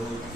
اپنے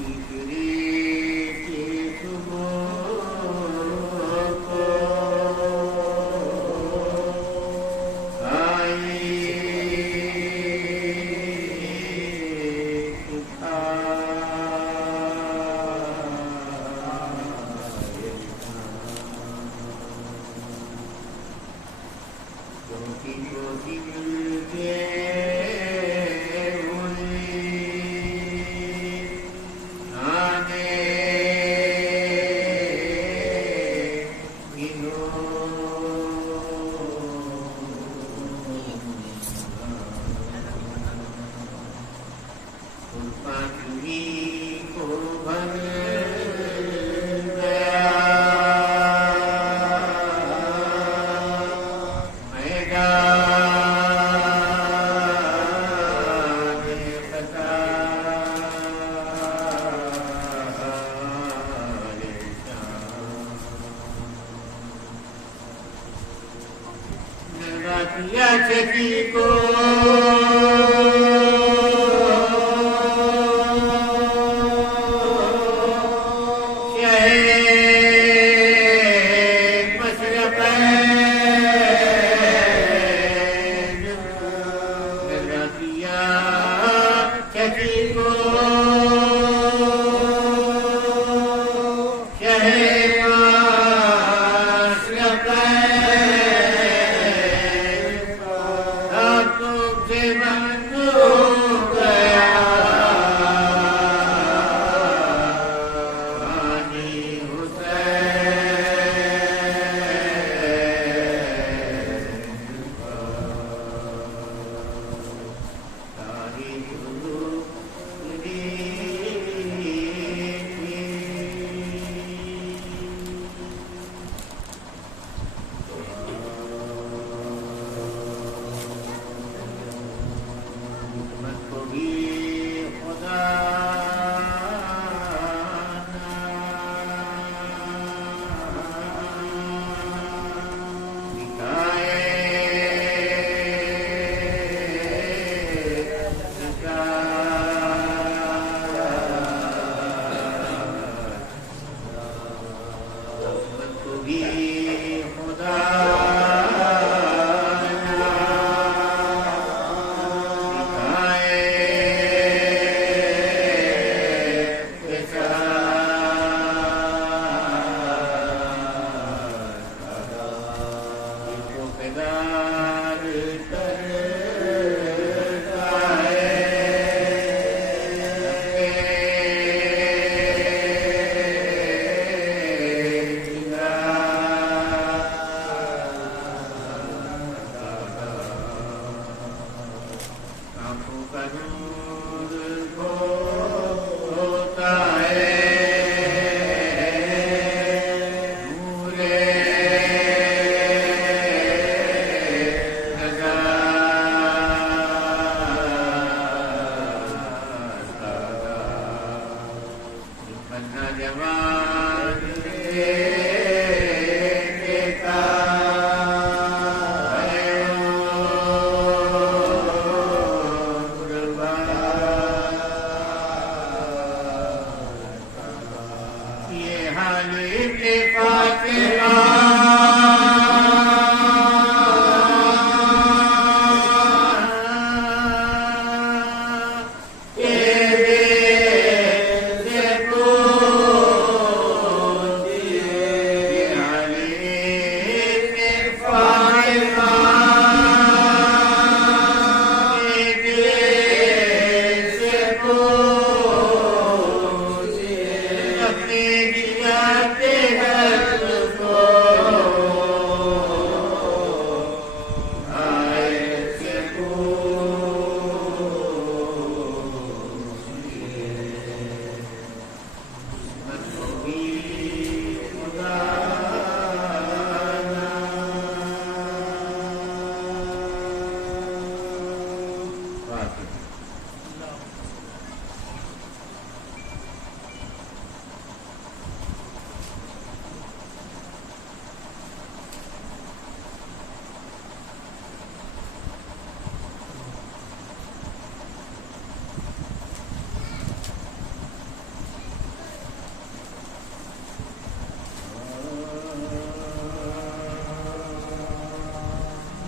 جاتے ہیں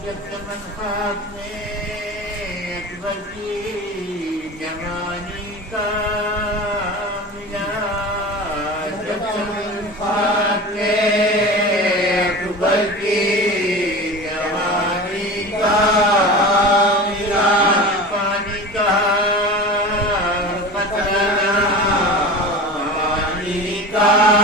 چمن خواب میں اکبر کی جوانی کا ملا، جب چمن خواب میں اکبر کی جوانی کا ملا، پانی کا قطرہ پانی کا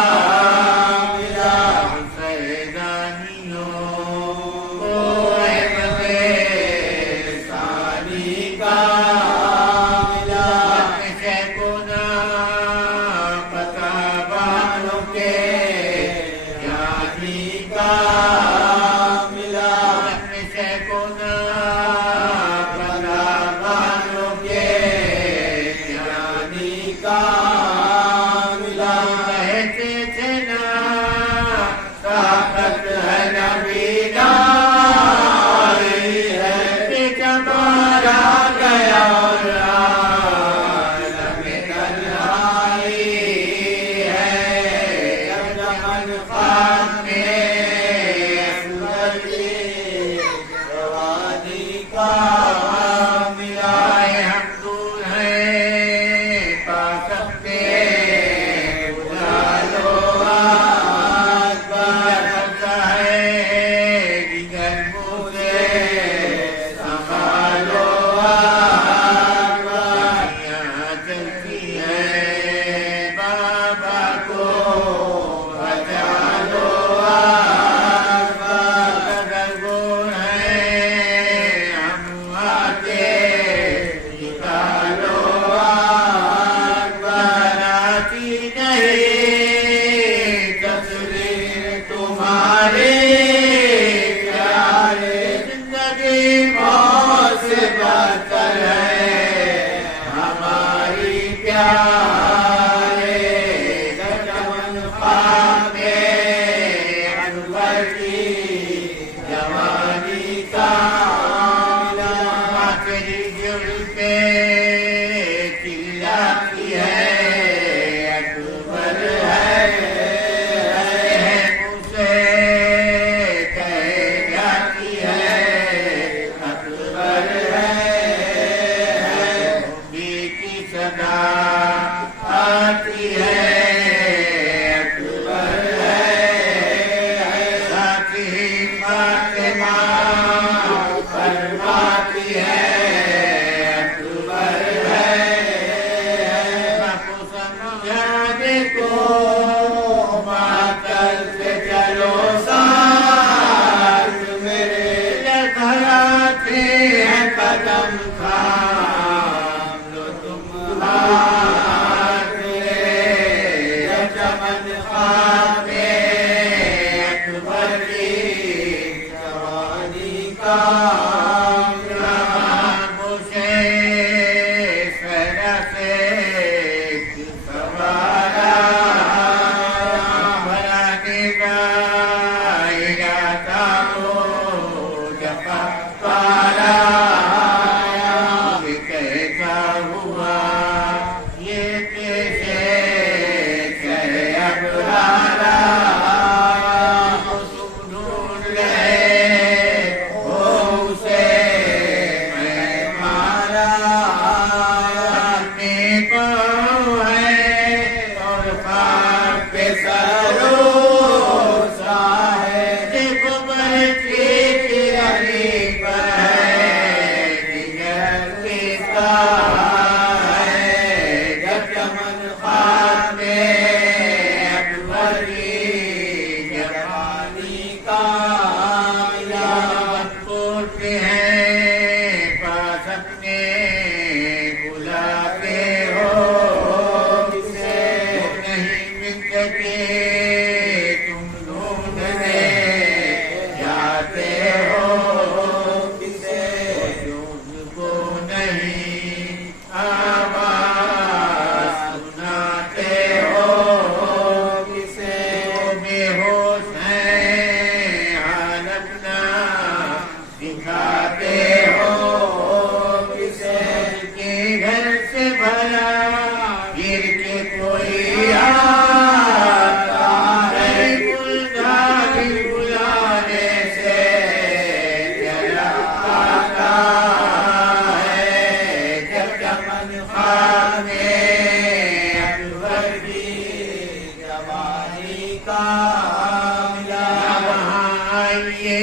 کاملہ وہاں آئیے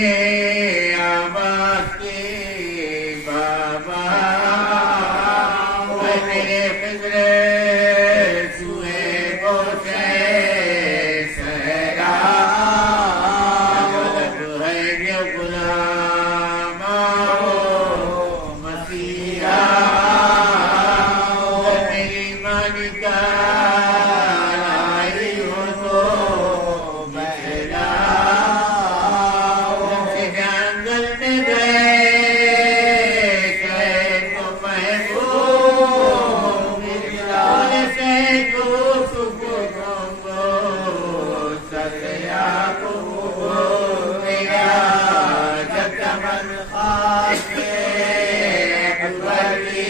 آباد کے بابا میرے فکر سوئے بوسے سہرا غلط ہے یہ غلام مسیحا میری مالکہ آئی ہو تو بہلا جنگل میں گئے تو محبوب سے گوس گو سیا کو میرا جگمن خاص اکبری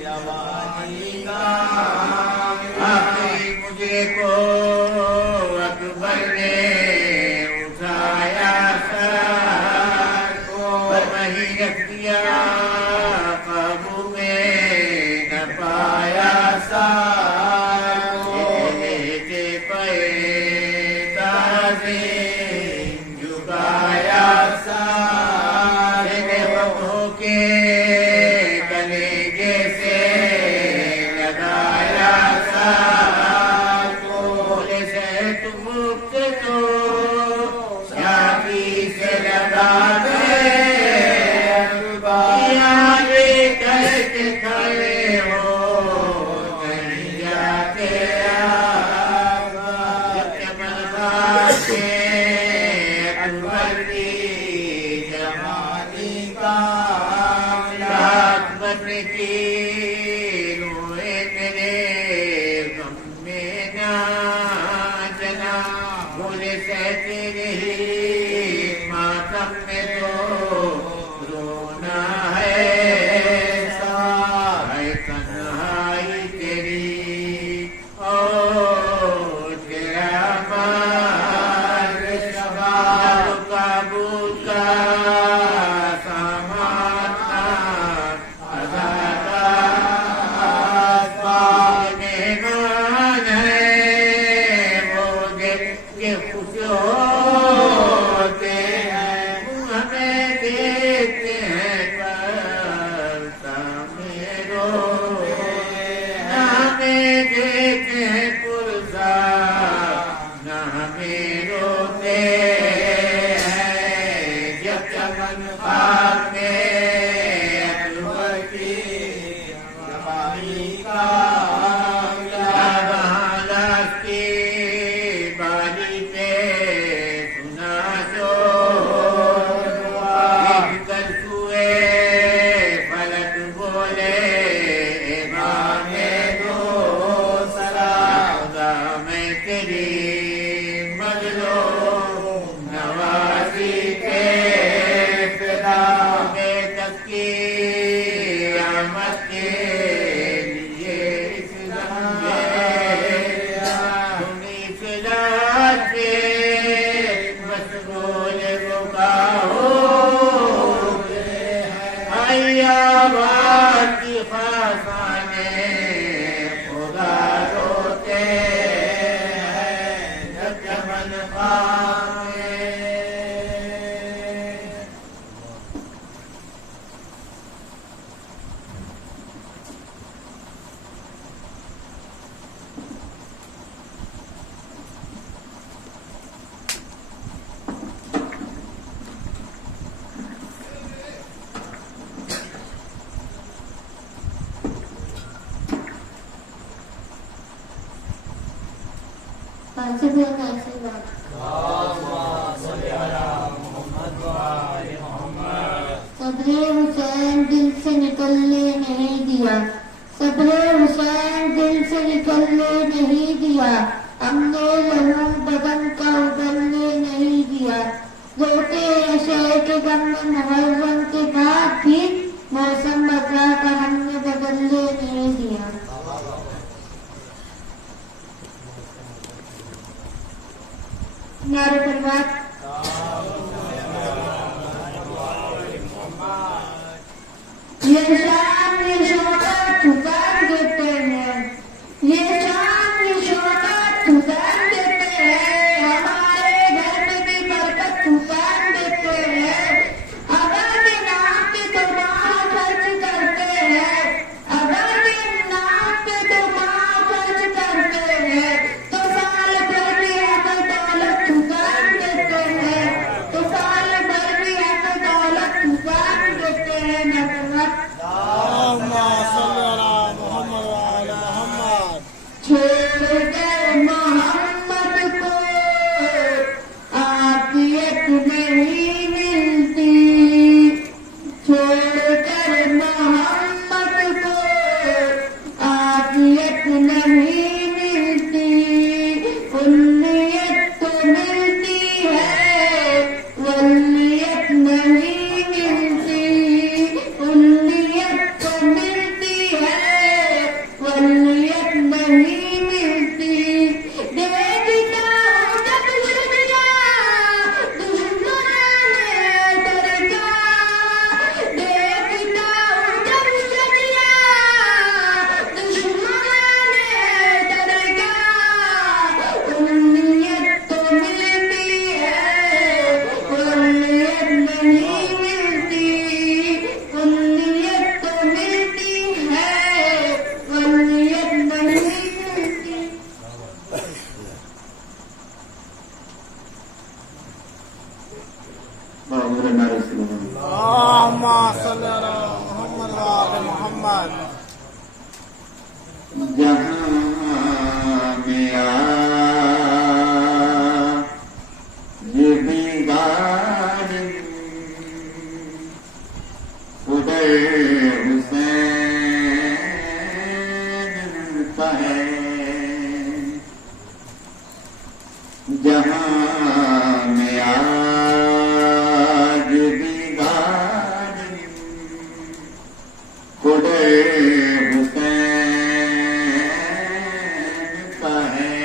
جوانی کا آخری مجھے کو اکبر نے اٹھایا سر پر وہی رکھ دیا قابو میں نہ پایا سر لیتے پے تازے جھکایا سر ہو کے کلیجے سے لگایا سر بولے سے تم مفت تو شادی سے لگا دے کھڑے ہو نہیں جاتے چمن کے اکبر کی جوانی کا اکبر کی روئے میرے غم میں نہ جنا بولے سے تیرے ہی ماتم میں تو رونا ہے تنہائی تیری او تیرا مار شباب کابوت کا سامان آزاد مہمان ہے وہ دیکھ کے خوش ہوتے ہیں ہمیں دیکھتے ہیں کرتا میرو نہ ہمیں دیکھتے ہیں پرسا نہ ہمیں روتے ہیں جب چمن خاک میں اکبر کی جوانی کا وہاں لاش کی بالی پہ سنا شور کر سوئے فلک بولے میں تیری مظلوم نوازی کے فدا میں تک کی آمد کے لیے اس لمحے تم اس لاش پہ مشغول رکا ہو آباد کی خاصانے خدا روتے ہیں جب چمن خاک میں صبر حسین دل سے نکلنے نہیں دیا، صبر حسین دل سے نکلنے نہیں دیا، ہم نے لہو بدن کا ابلنے نہیں دیا، روتے عشاء کے غم میں محرم کے بعد بھی موسم بدلا کر ہم نے بدلنے نہیں دیا۔ نعرہ تکبیر۔ یہ شام یہ شوکت اتار دیتے ہیں، یہ شام یہ شوکت اتار دیتے ہیں، جہاں میں آج بھی ظالم خود حسین کا ہے،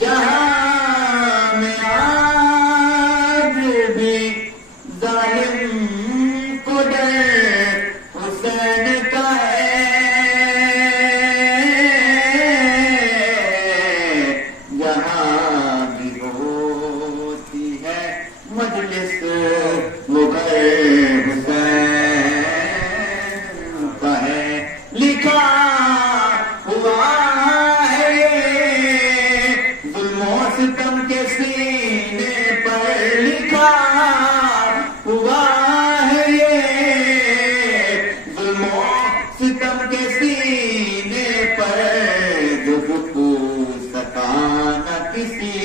جہاں میں آج بھی ظالم خود حسین کا ہے، جہاں بھی ہوتی ہے مجلس وہ گھر حسین کا ہے، لکھا ہوا ہے ظلم و ستم کے سینے پر، لکھا ہوا ہے ظلم و ستم کے سینے پر، جو رکو سکا نہ کسی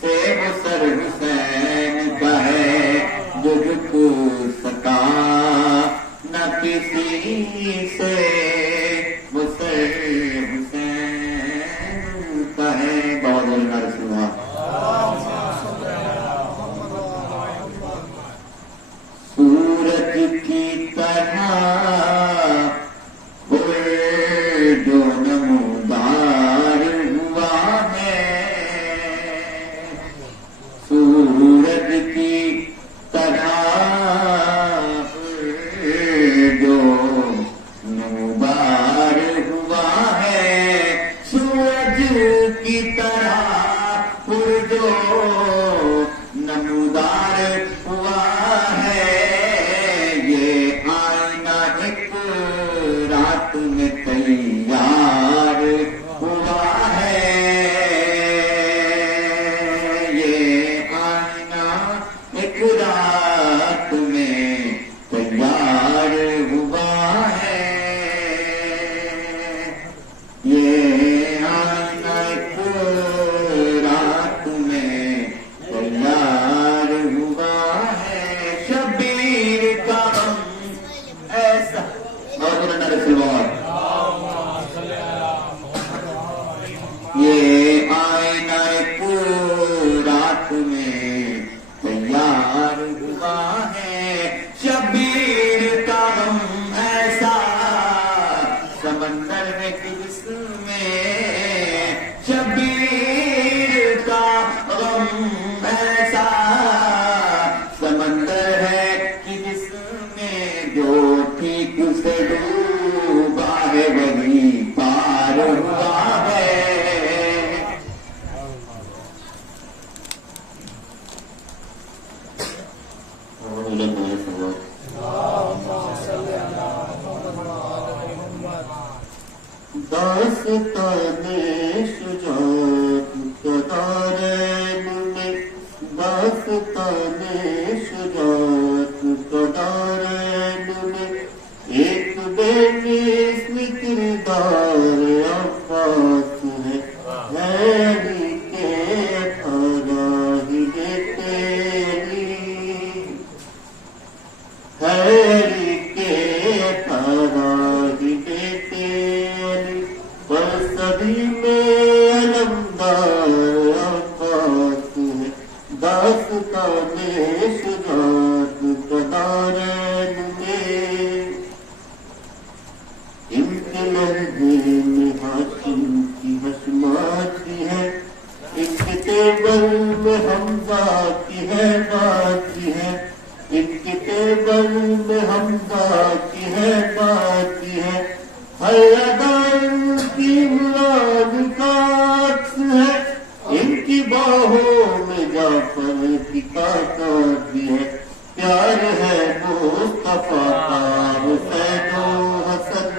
سے وہ سر حسین کا ہے، جو رکو سکا نہ کسی سے وہ سر حسین کا ہے۔ بہت بہت رسول اللہ۔ سورج کی طرح ہوئے جو نمودار ہوا ہے، سورج کی طرح ہوئے جو نمودار ہوا ہے، سورج کی طرح ہوئے جو نمودار ہوا ہے، یہ آئینہ ایک رات میں تیار ہوا ہے، یہ آئینہ ایک رات میں تیار ہوا ہے، یہ آئینہ ایک رات میں تیار ہوا ہے، شبیر کا غم ایسا یہ آئینہ ایک رات میں تیار ہوا ہے، شبیر کا غم ایسا سمندر ہے کہ جس میں، شبیر کا غم ایسا سمندر ہے کہ جس میں جو ٹھیک سے ڈوبا ہے وہی پار ہوا ہے، داستان شجاعت کا دارین میں، داستان شجاعت کا دارین میں، ایک بے مثل کردار عباس ہے، ہیری کے فراہی تیری، ہیری کے فراہی تیری، پر سبھی میں علمدار عباس ہے، داستان شجاعت کا دارین میں، ان کے لہجے میں ہاشم کی حشماتی ہے، ان کے ٹیبل میں حمزہ کی ہے باتی ہے، ان کے ٹیبل میں حمزہ کی ہے باتی ہے، ہر ادان کی مراد کا عکس ہے، ان کی باہوں میں جعفر کی طاقت بھی ہے، پیار ہے مصطفیٰ کا حسین و حسن،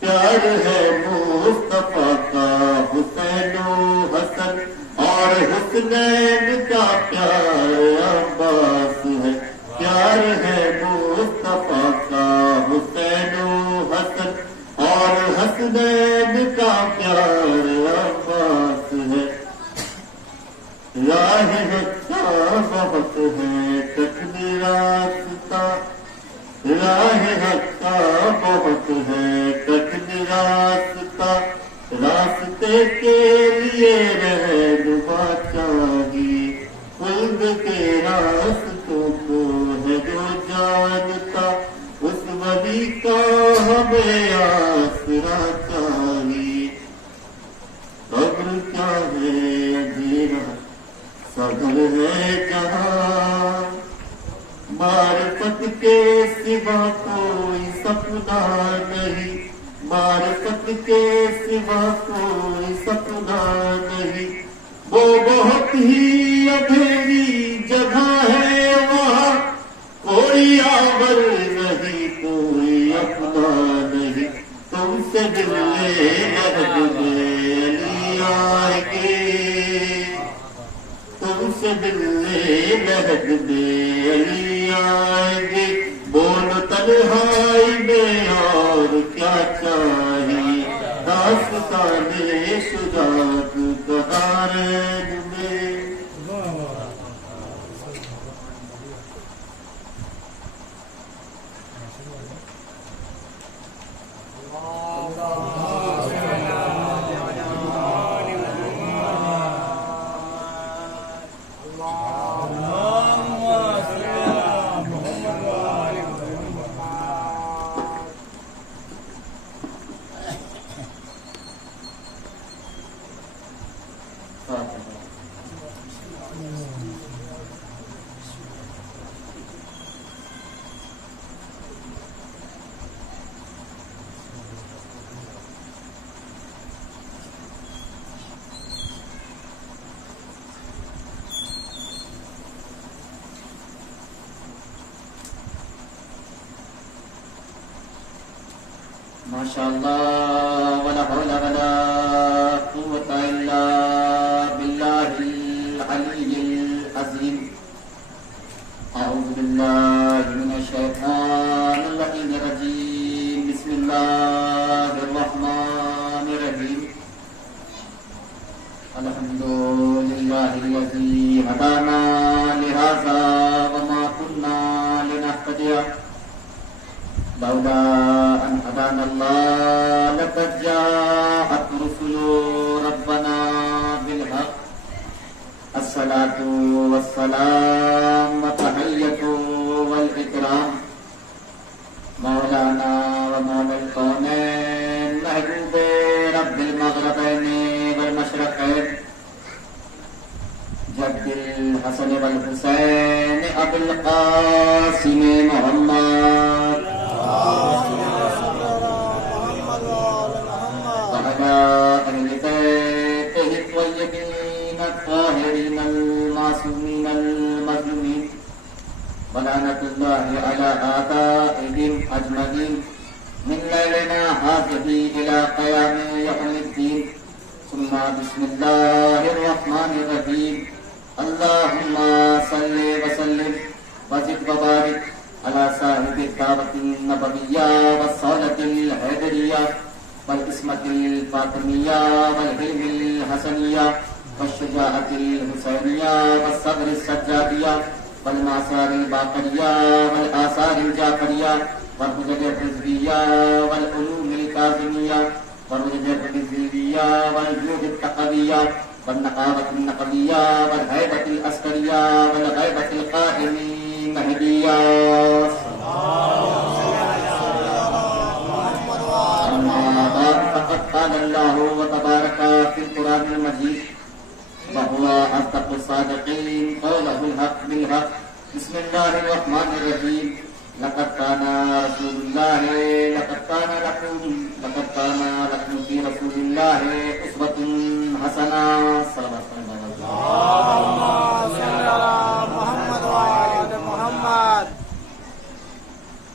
پیار ہے مصطفیٰ کا حسین و حسن، اور حسنین کا پیار عباس ہے، پیار ہے مصطفیٰ کا حسین و حسن، اور حسنین کا پیار عباس ہے، راہ حقہ بہت ہے کٹنی راستہ، راہ حقہ بہت ہے کٹنی راستہ، راستے کے لیے رہنما چاہیے، خلد کے راستوں کو ہے جو جانتا، اس ولی کا ہمیں آسرا چاہیے۔ قبر کیا ہے اندھیرا صبر ہے جہاں، معرفت کے سوا کوئی سپنا نہیں، معرفت کے سوا کوئی سپنا نہیں، وہ بہت ہی اندھیری جگہ ہے وہاں، کوئی آور نہیں کوئی اپنا نہیں، تم سے ملنے مہد میں علی آئیں گے، تم سے ملنے مہد میں علی آئیں گے، بول تنہائی میں اور کیا چاہیے، داستان شجاعت بہارین میں۔ ماشاءاللہ ولا حول ولا قوة الا باللہ العلی العظیم۔ اعوذ باللہ من الشیطان اللعین الرجیم، بسم اللہ الرحمن الرحیم۔ الحمد للہ الذی ہدانا لہذا وما كنا لنہتدی لولا أن هدانا الله لقد جاءت رسل ربنا بالحق، الصلاة والسلام والتحية والإكرام مولانا ومولى الكونين محبوب رب المغربين والمشرقين جد الحسن والحسين أبي القاسم محمد وعلى أهل بيته الطيبين الطاهرين المعصومين المظلومين، ولعنة الله على آبائهم أجمعين من ليلنا هذه إلى قيام يوم الدين، ثم بسم الله الرحمن الرحيم۔ اللهم صل وسلم وزد وبارك على صاحب الدعوة النبوية والصولة الحيدرية والعصمة الفاطمية والحلم الحسنية والشجاعة الحسينية والصبر السجادية والمعصار الباقرية والآثار الجعفرية والحجج الحزبية والعلوم الكاظمية والرجج الحزبية والجود التقوية والنقابة النقبية والهيبة العسكرية والغيبة القائم مهدية۔ أما بعد، فقد قال الله وتبارك في القرآن المجيد وهو أصدق الصادقين قوله الحق بالحق، بسم الله الرحمن الرحيم۔ لقد كان لكم في رسول الله أسوة حسنة۔ صلى الله عليه وسلم۔ اللهم صل على محمد وعلى محمد۔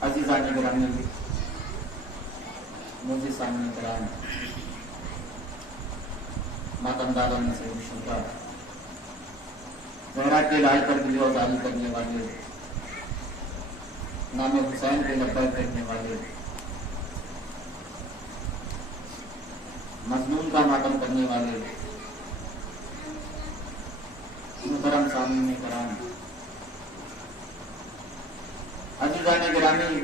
عزیزان گرامی، مجھے سامنے کرام، ماتمداروں میں سے شکر، زہرا کے لال پر دل آزاری کرنے والے، نام حسین کے لبیک کرنے والے، مظلوم کا ماتم کرنے والے محترم سامنے کرام، عزیزان گرامی،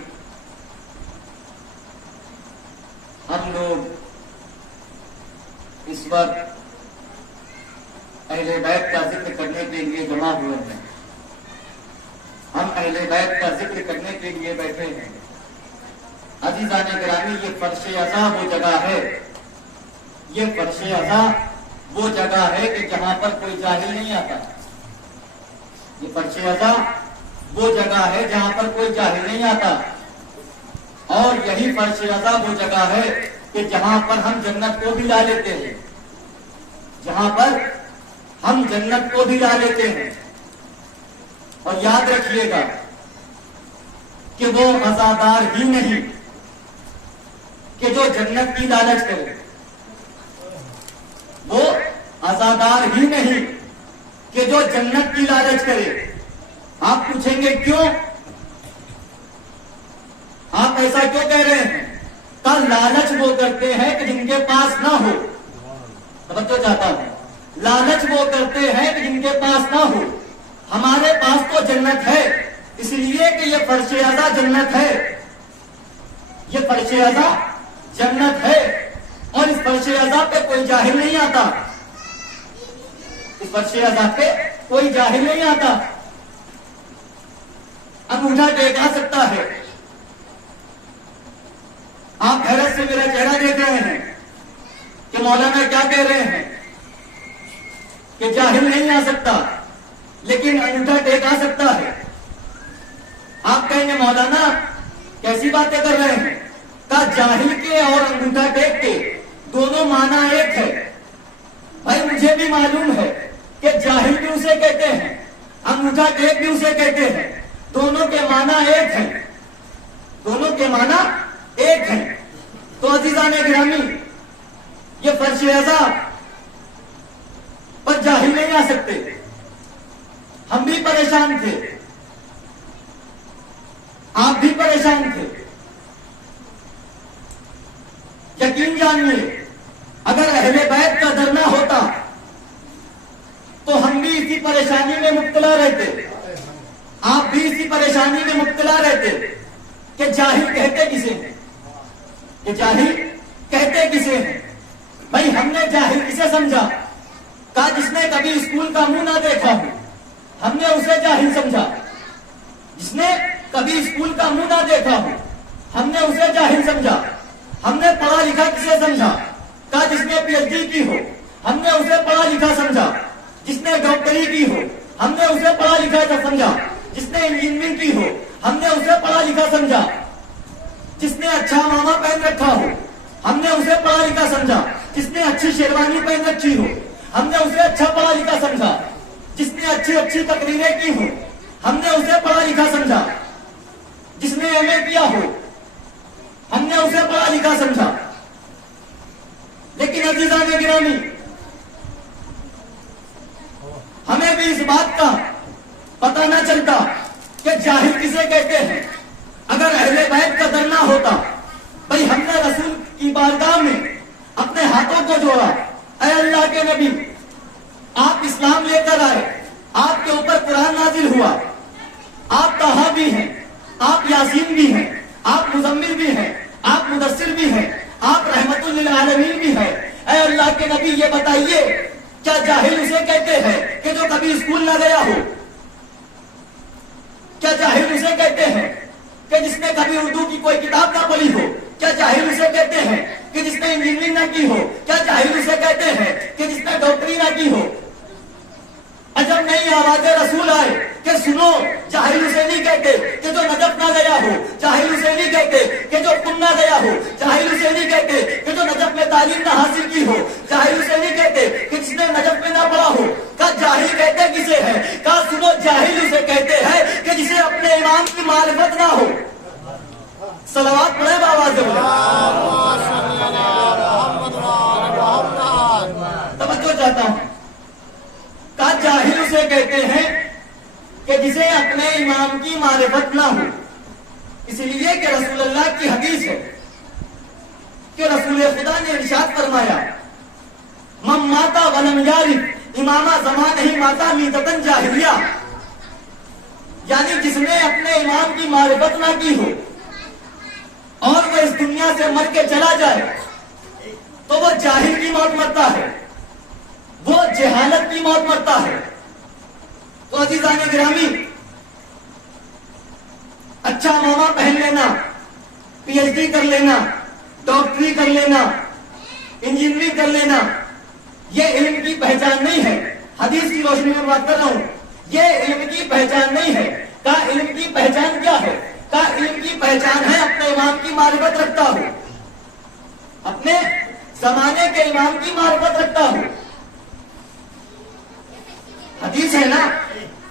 ہم لوگ اس وقت اہل بیت کا ذکر کرنے کے لیے جمع ہوئے ہیں. ہم اہل بیت کا ذکر کرنے کے لیے بیٹھے ہیں. عزیزان گرامی، یہ فرش عزا وہ جگہ ہے، یہ فرش عزا وہ جگہ ہے کہ جہاں پر کوئی جاہل نہیں آتا. یہ فرش عزا وہ جگہ ہے جہاں پر کوئی جاہل نہیں آتا. اور یہی فرش عزا وہ جگہ ہے کہ جہاں پر ہم جنت کو بھی لا لیتے ہیں، جہاں پر ہم جنت کو بھی لا لیتے ہیں. اور یاد رکھیے گا کہ وہ عزادار ہی نہیں کہ جو جنت کی لالچ کرے، وہ عزادار ہی نہیں کہ جو جنت کی لالچ کرے. آپ پوچھیں گے کیوں؟ آپ ایسا کیوں کہہ رہے ہیں؟ کہ لالچ وہ کرتے ہیں کہ جن کے پاس نہ ہو. توجہ چاہتا ہوں، لالچ وہ کرتے ہیں کہ جن کے پاس نہ ہو. ہمارے پاس تو جنت ہے، اس لیے کہ یہ فرش عزا جنت ہے، یہ فرش عزا جنت ہے. اور اس فرش عزا پہ کوئی جاہل نہیں آتا، اس فرش عزا پہ کوئی جاہل نہیں آتا. انگوٹھا ٹیک آ سکتا ہے. آپ حیرت سے میرا چہرہ دیکھ رہے ہیں کہ مولانا کیا کہہ رہے ہیں کہ جاہل نہیں آ سکتا لیکن انگوٹھا ٹیک آ سکتا ہے. آپ کہیں گے مولانا کیسی باتیں کر رہے ہیں؟ کہ جاہل کے اور انگوٹھا ٹیک کے دونوں معنی ایک ہے. بھائی مجھے بھی معلوم ہے کہ جاہل بھی اسے کہتے ہیں، انگوٹھا ٹیک بھی اسے کہتے ہیں. دونوں کے معنی ایک ہیں، دونوں کے معنی ایک ہیں. تو عزیزان گرامی، یہ فرش عزا پر جاہل نہیں آ سکتے. ہم بھی پریشان تھے، آپ بھی پریشان تھے. یقین جانیے اگر اہل بیت کا ڈر نہ ہوتا تو ہم بھی اسی پریشانی میں مبتلا رہتے، آپ بھی اسی پریشانی میں مبتلا رہتے کہ جاہل کہتے کسے ہیں، کہ جاہل کہتے کسے ہیں. بھائی ہم نے جاہل کسے سمجھا؟ کہا جس نے کبھی اسکول کا منہ نہ دیکھا ہو، ہم نے اسے جاہل سمجھا. جس نے کبھی اسکول کا منہ نہ دیکھا ہو، ہم نے اسے جاہل سمجھا. ہم نے پڑھا لکھا کسے سمجھا؟ کہا جس نے پی ایچ ڈی کی ہو، ہم نے اسے پڑھا لکھا سمجھا. جس نے ڈاکٹری کی ہو، ہم نے اسے پڑھا لکھا سمجھا. جس نے انجینئرنگ کی ہو، ہم نے اسے پڑھا لکھا سمجھا. جس نے اچھا ماما پہن رکھا ہو، ہم نے اسے پڑھا لکھا سمجھا. جس نے اچھی شیروانی پہن رکھی ہو، ہم نے اسے اچھا پڑھا لکھا سمجھا. جس نے اچھی اچھی تقریریں کی ہو، ہم نے اسے پڑھا لکھا سمجھا. جس نے ایم اے کیا ہو، ہم نے اسے پڑھا لکھا سمجھا. لیکن عزیزان گرامی، ہمیں بھی اس بات کا پتہ نہ چلتا کہ جاہل کسے کہتے ہیں اگر اہل بیت کا ڈر نہ ہوتا. بھائی ہم نے رسول کی بارگاہ میں اپنے ہاتھوں کو جوڑا، اے اللہ کے نبی آپ اسلام لے کر آئے، آپ کے اوپر قرآن نازل ہوا، آپ طٰہٰ بھی ہیں، آپ یاسین بھی ہیں، آپ مزمل بھی ہیں، آپ مدثر بھی ہیں، آپ رحمت للعالمین بھی ہیں. اے اللہ کے نبی یہ بتائیے کیا جاہل اسے کہتے ہیں کہ جو کبھی اسکول نہ گیا ہو؟ کیا جاہل اسے کہتے ہیں کہ جس نے کبھی اردو کی کوئی کتاب نہ پڑھی ہو؟ کیا جاہل اسے کہتے ہیں کہ جس نے انجینئرنگ نہ کی ہو؟ کیا جاہل اسے کہتے ہیں کہ جس نے ڈاکٹری نہ کی ہو؟ عجب نہیں آواز رسول آئے کہ سنو، جاہل اسے نہیں کہتے کہ جو نجف نہ گیا ہو، جاہل اسے نہیں کہتے کہ جو قم نہ گیا ہو، جاہل اسے نہیں کہتے کہ جو نجف میں تعلیم نہ حاصل کی ہو، جاہل اسے نہیں کہتے کہ جس نے نجف میں نہ پڑھا ہو. کہا جاہل کہتے کسے ہیں؟ کہا سنو، جاہل اسے کہتے ہیں کہ جسے اپنے امام کی معرفت نہ ہو. صلوات پڑھیں بابا سے. توجہ چاہتا ہوں. کہا جاہل اسے کہتے ہیں کہ جسے اپنے امام کی معرفت نہ ہو. اس لیے کہ رسول اللہ کی حدیث ہے کہ رسول خدا نے ارشاد فرمایا من ماتا ولم یعرف امامہ زمان ہی ماتا میتتن جاہلیہ. یعنی جس نے اپنے امام کی معرفت نہ کی ہو اور وہ اس دنیا سے مر کے چلا جائے تو وہ جاہل کی موت مرتا ہے، وہ جہالت کی موت مرتا ہے۔ تو عزیزان گرامی، اچھا ماما پہن لینا، پی ایچ ڈی کر لینا، ڈاکٹری کر لینا، انجینئرنگ کر لینا، یہ علم کی پہچان نہیں ہے۔ حدیث کی روشنی میں بات کر رہا ہوں، یہ علم کی پہچان نہیں ہے۔ کہا علم کی پہچان کیا ہے؟ کہا علم کی پہچان ہے اپنے امام کی معرفت رکھتا ہوں، اپنے زمانے کے امام کی معرفت رکھتا ہوں۔ حدیث ہے نا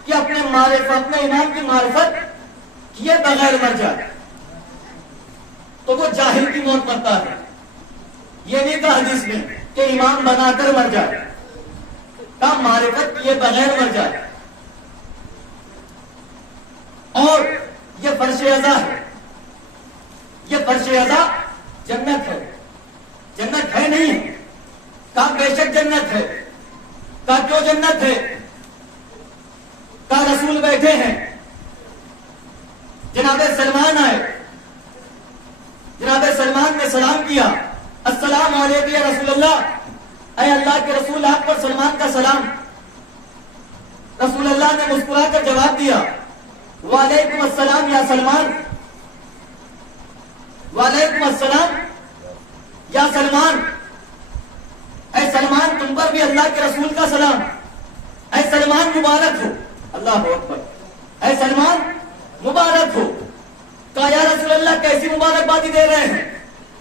کہ اپنے امام کی معرفت کیے بغیر مر جائے تو وہ جاہل کی موت مرتا ہے۔ یہ نہیں کہا حدیث میں کہ امام بنا کر مر جائے، کہا معرفت کیے بغیر مر جائے۔ اور یہ فرش ازا ہے، یہ فرش ازا جنت ہے۔ جنت ہے نہیں ہے؟ کہا بے شک جنت ہے۔ کہا کیوں جنت ہے؟ کہا رسول بیٹھے ہیں، جناب سلمان آئے، جناب سلمان نے سلام کیا، السلام علیکم یا رسول اللہ، اے اللہ کے رسول آپ پر سلمان کا سلام۔ رسول اللہ نے مسکرا کر جواب دیا، وعلیکم السلام یا سلمان، وعلیکم السلام یا سلمان، اے سلمان تم پر بھی اللہ کے رسول کا سلام، اے سلمان مبارک ہو۔ اللہ اکبر، اے سلمان مبارک ہو۔ کہا یا رسول اللہ کیسی مبارکبادی دے رہے ہیں؟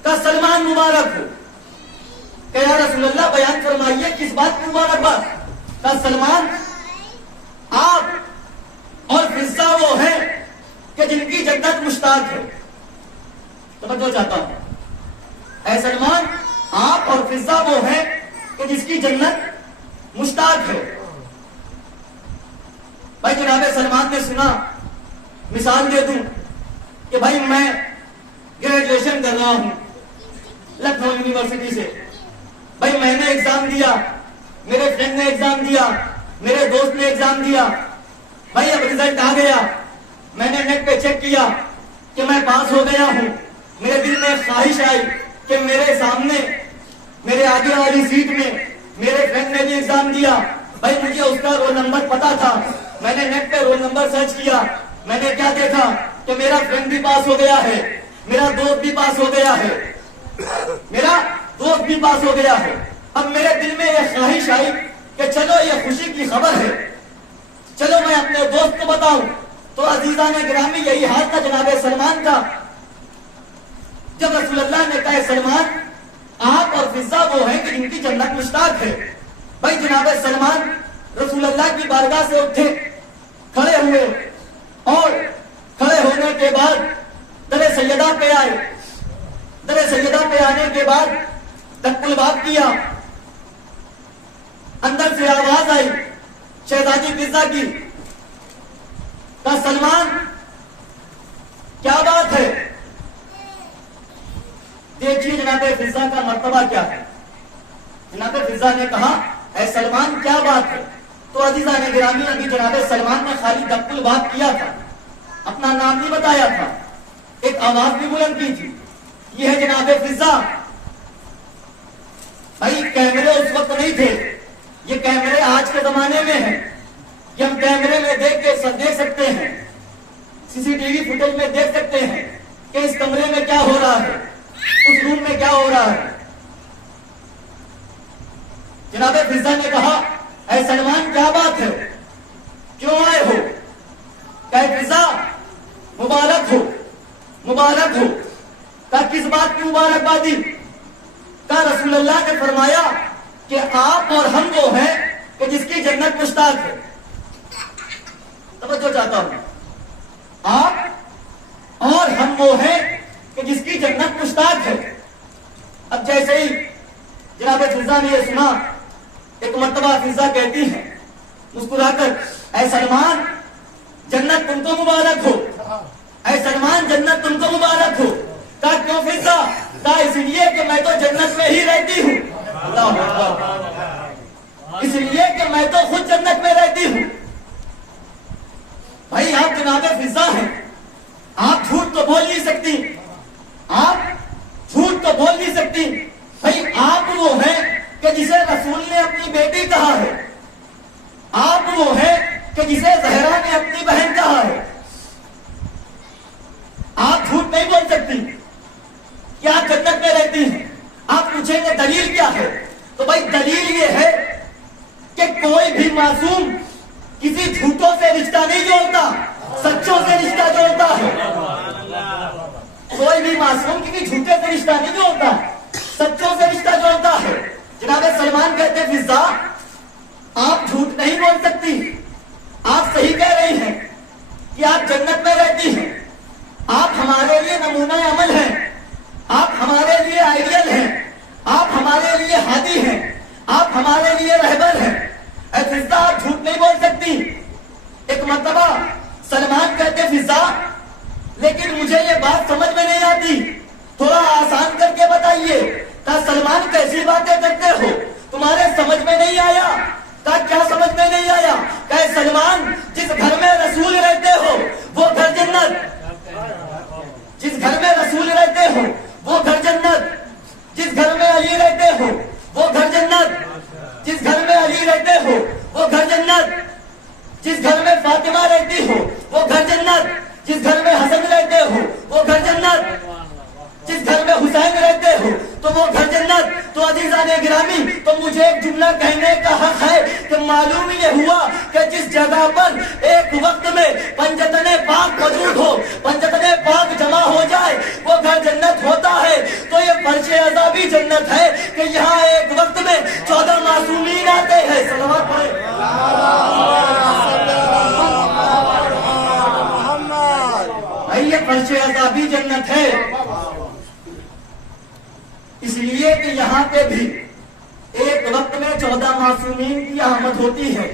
کہا سلمان مبارک ہو۔ کہ یا رسول اللہ بیان فرمائیے کس بات کی مبارکباد؟ کہا سلمان آپ اور فضا وہ ہیں کہ جن کی جنت مشتاق ہے۔ توجہ چاہتا ہوں، اے سلمان آپ اور فضا وہ ہیں کہ جس کی جنت مشتاق ہے۔ بھائی جناب سلمان نے سنا، مثال دے دوں کہ بھائی میں گریجویشن کر رہا ہوں لکھنؤ یونیورسٹی سے، بھائی میں نے ایگزام دیا، میرے فرینڈ نے ایگزام دیا، میرے دوست نے ایگزام دیا، بھائی اب ریزلٹ آ گیا، میں نے نیٹ پہ چیک کیا کہ میں پاس ہو گیا ہوں۔ میرے دل میں خواہش آئی کہ میرے سامنے میرے آگے والی سیٹ میں میرے فرینڈ نے بھی ایگزام دیا، بھائی مجھے اس کا رول نمبر پتا تھا، میں نے نیٹ پہ رول نمبر سرچ کیا، میں نے کیا دیکھا کہ میرا فرینڈ بھی پاس ہو گیا ہے، میرا دوست بھی پاس ہو گیا ہے، میرا دوست بھی پاس ہو گیا ہے۔ اب میرے دل میں یہ خواہش آئی کہ چلو یہ خوشی کی خبر ہے، چلو میں اپنے دوست کو بتاؤں۔ تو عزیزان گرامی یہی حال تھا جناب سلمان کا، جب رسول اللہ نے کہا سلمان آپ اور فضا وہ ہیں کہ جن کی جنت مشتاق ہے۔ بھائی جناب سلمان رسول اللہ کی بارگاہ سے اٹھے، کھڑے ہوئے، اور کھڑے ہونے کے بعد در سیدہ پہ آئے۔ در سیدہ پہ آنے کے بعد دق الباب کیا، اندر سے آواز آئی شہزادی فضا کی، کہا سلمان کیا بات ہے؟ دیکھیے جناب فضا کا مرتبہ کیا ہے۔ جناب فضا نے کہا اے سلمان کیا بات ہے؟ تو عزیزان گرامی ابھی جناب سلمان نے خالی دق الباب کیا تھا، اپنا نام نہیں بتایا تھا، ایک آواز بھی بلند کی تھی، یہ ہے جناب فضا۔ بھائی کیمرے اس وقت نہیں تھے، یہ کیمرے آج کے زمانے میں ہیں، یہ ہم کیمرے میں دیکھ سکتے ہیں، سی سی ٹی وی فوٹیج میں دیکھ سکتے ہیں کہ اس کمرے میں کیا ہو رہا ہے، اس روم میں کیا ہو رہا ہے۔ جناب فضا نے کہا اے سلمان کیا بات ہے، کیوں آئے ہو؟ کہ فضا مبارک ہو، مبارک ہو۔ کہا کس بات کی مبارکبادی؟ کہا رسول اللہ نے فرمایا کہ آپ اور ہم وہ ہیں کہ جس کی جنت مشتاق ہے۔ توجہ چاہتا ہوں، آپ اور ہم وہ ہیں کہ جس کی جنت مشتاق ہے۔ اب جیسے ہی جناب فضا نے یہ سنا، ایک مرتبہ فضا کہتی ہے مسکرا کر اے سلمان جنت تم کو مبارک ہو، اے سلمان جنت تم کو مبارک ہو۔ کہا کیوں فضا؟ کہا اس لیے کہ میں تو جنت میں ہی رہتی ہوں۔ اللہ اکبر، اس لیے کہ میں تو خود جنت میں رہتی ہوں۔ بھائی آپ جناب فضا ہیں، آپ جھوٹ تو بول نہیں سکتی، آپ جھوٹ تو بول نہیں سکتی۔ بھائی آپ وہ کہ جسے رسول نے اپنی بیٹی کہا ہے، آپ وہ ہیں کہ جسے زہرا نے اپنی بہن کہا ہے. آپ جھوٹ نہیں بول سکتی کہ آپ جنت میں رہتی ہیں. آپ پوچھیں گے دلیل کیا ہے؟ تو بھائی دلیل یہ ہے کہ کوئی بھی معصوم کسی جھوٹوں سے رشتہ نہیں جوڑتا، سچوں سے رشتہ جوڑتا ہے. کوئی بھی معصوم کسی جھوٹے سے رشتہ نہیں جوڑتا، سچوں سے رشتہ جوڑتا ہے. جناب سلمان کہتے ہیں فضا آپ جھوٹ نہیں بول سکتی، آپ صحیح کہہ رہی ہیں کہ آپ جنت میں رہتی ہیں، آپ ہمارے لیے نمونہ عمل ہیں، آپ ہمارے لیے آئیڈیل ہیں، آپ ہمارے لیے ہادی ہیں، آپ ہمارے لیے رہبر ہیں. اے فضا آپ جھوٹ نہیں بول سکتی. ایک مرتبہ سلمان کہتے فضا لیکن مجھے یہ بات سمجھ میں نہیں آتی، تھوڑا آسان کر کے بتائیے. کہا سلمان کیسی باتیں کرتے ہو، تمہارے سمجھ میں نہیں آیا. کہا کیا سمجھ میں نہیں آیا؟ کہے سلمان جس گھر میں رسول رہتے ہو وہ گھر جنت، جس گھر میں رسول رہتے ہو وہ گھر جنت، جس گھر میں علی رہتے ہو وہ گھر جنت، جس گھر میں علی رہتے ہو وہ گھر جنت، جس گھر میں فاطمہ رہتی ہو وہ گھر جنت، جس گھر میں حسن رہتے ہو وہ گھر جنت، جس گھر میں حسین رہتے ہو تو وہ گھر جنت. تو عزیزان گرامی تو مجھے ایک جملہ کہنے کا حق ہے کہ معلوم یہ ہوا کہ جس جگہ پر ایک وقت میں پنجتن پاک موجود ہو، پنجتن پاک جمع ہو جائے وہ گھر جنت ہوتا ہے. تو یہ فرش اعضا بھی جنت ہے کہ یہاں ایک وقت میں 14 معصومین آتے ہیں. صلوات پڑھیں. بھائی یہ فرش اعضا بھی جنت ہے، اس لیے کہ یہاں پہ بھی ایک وقت میں 14 معصومین کی آمد ہوتی ہے.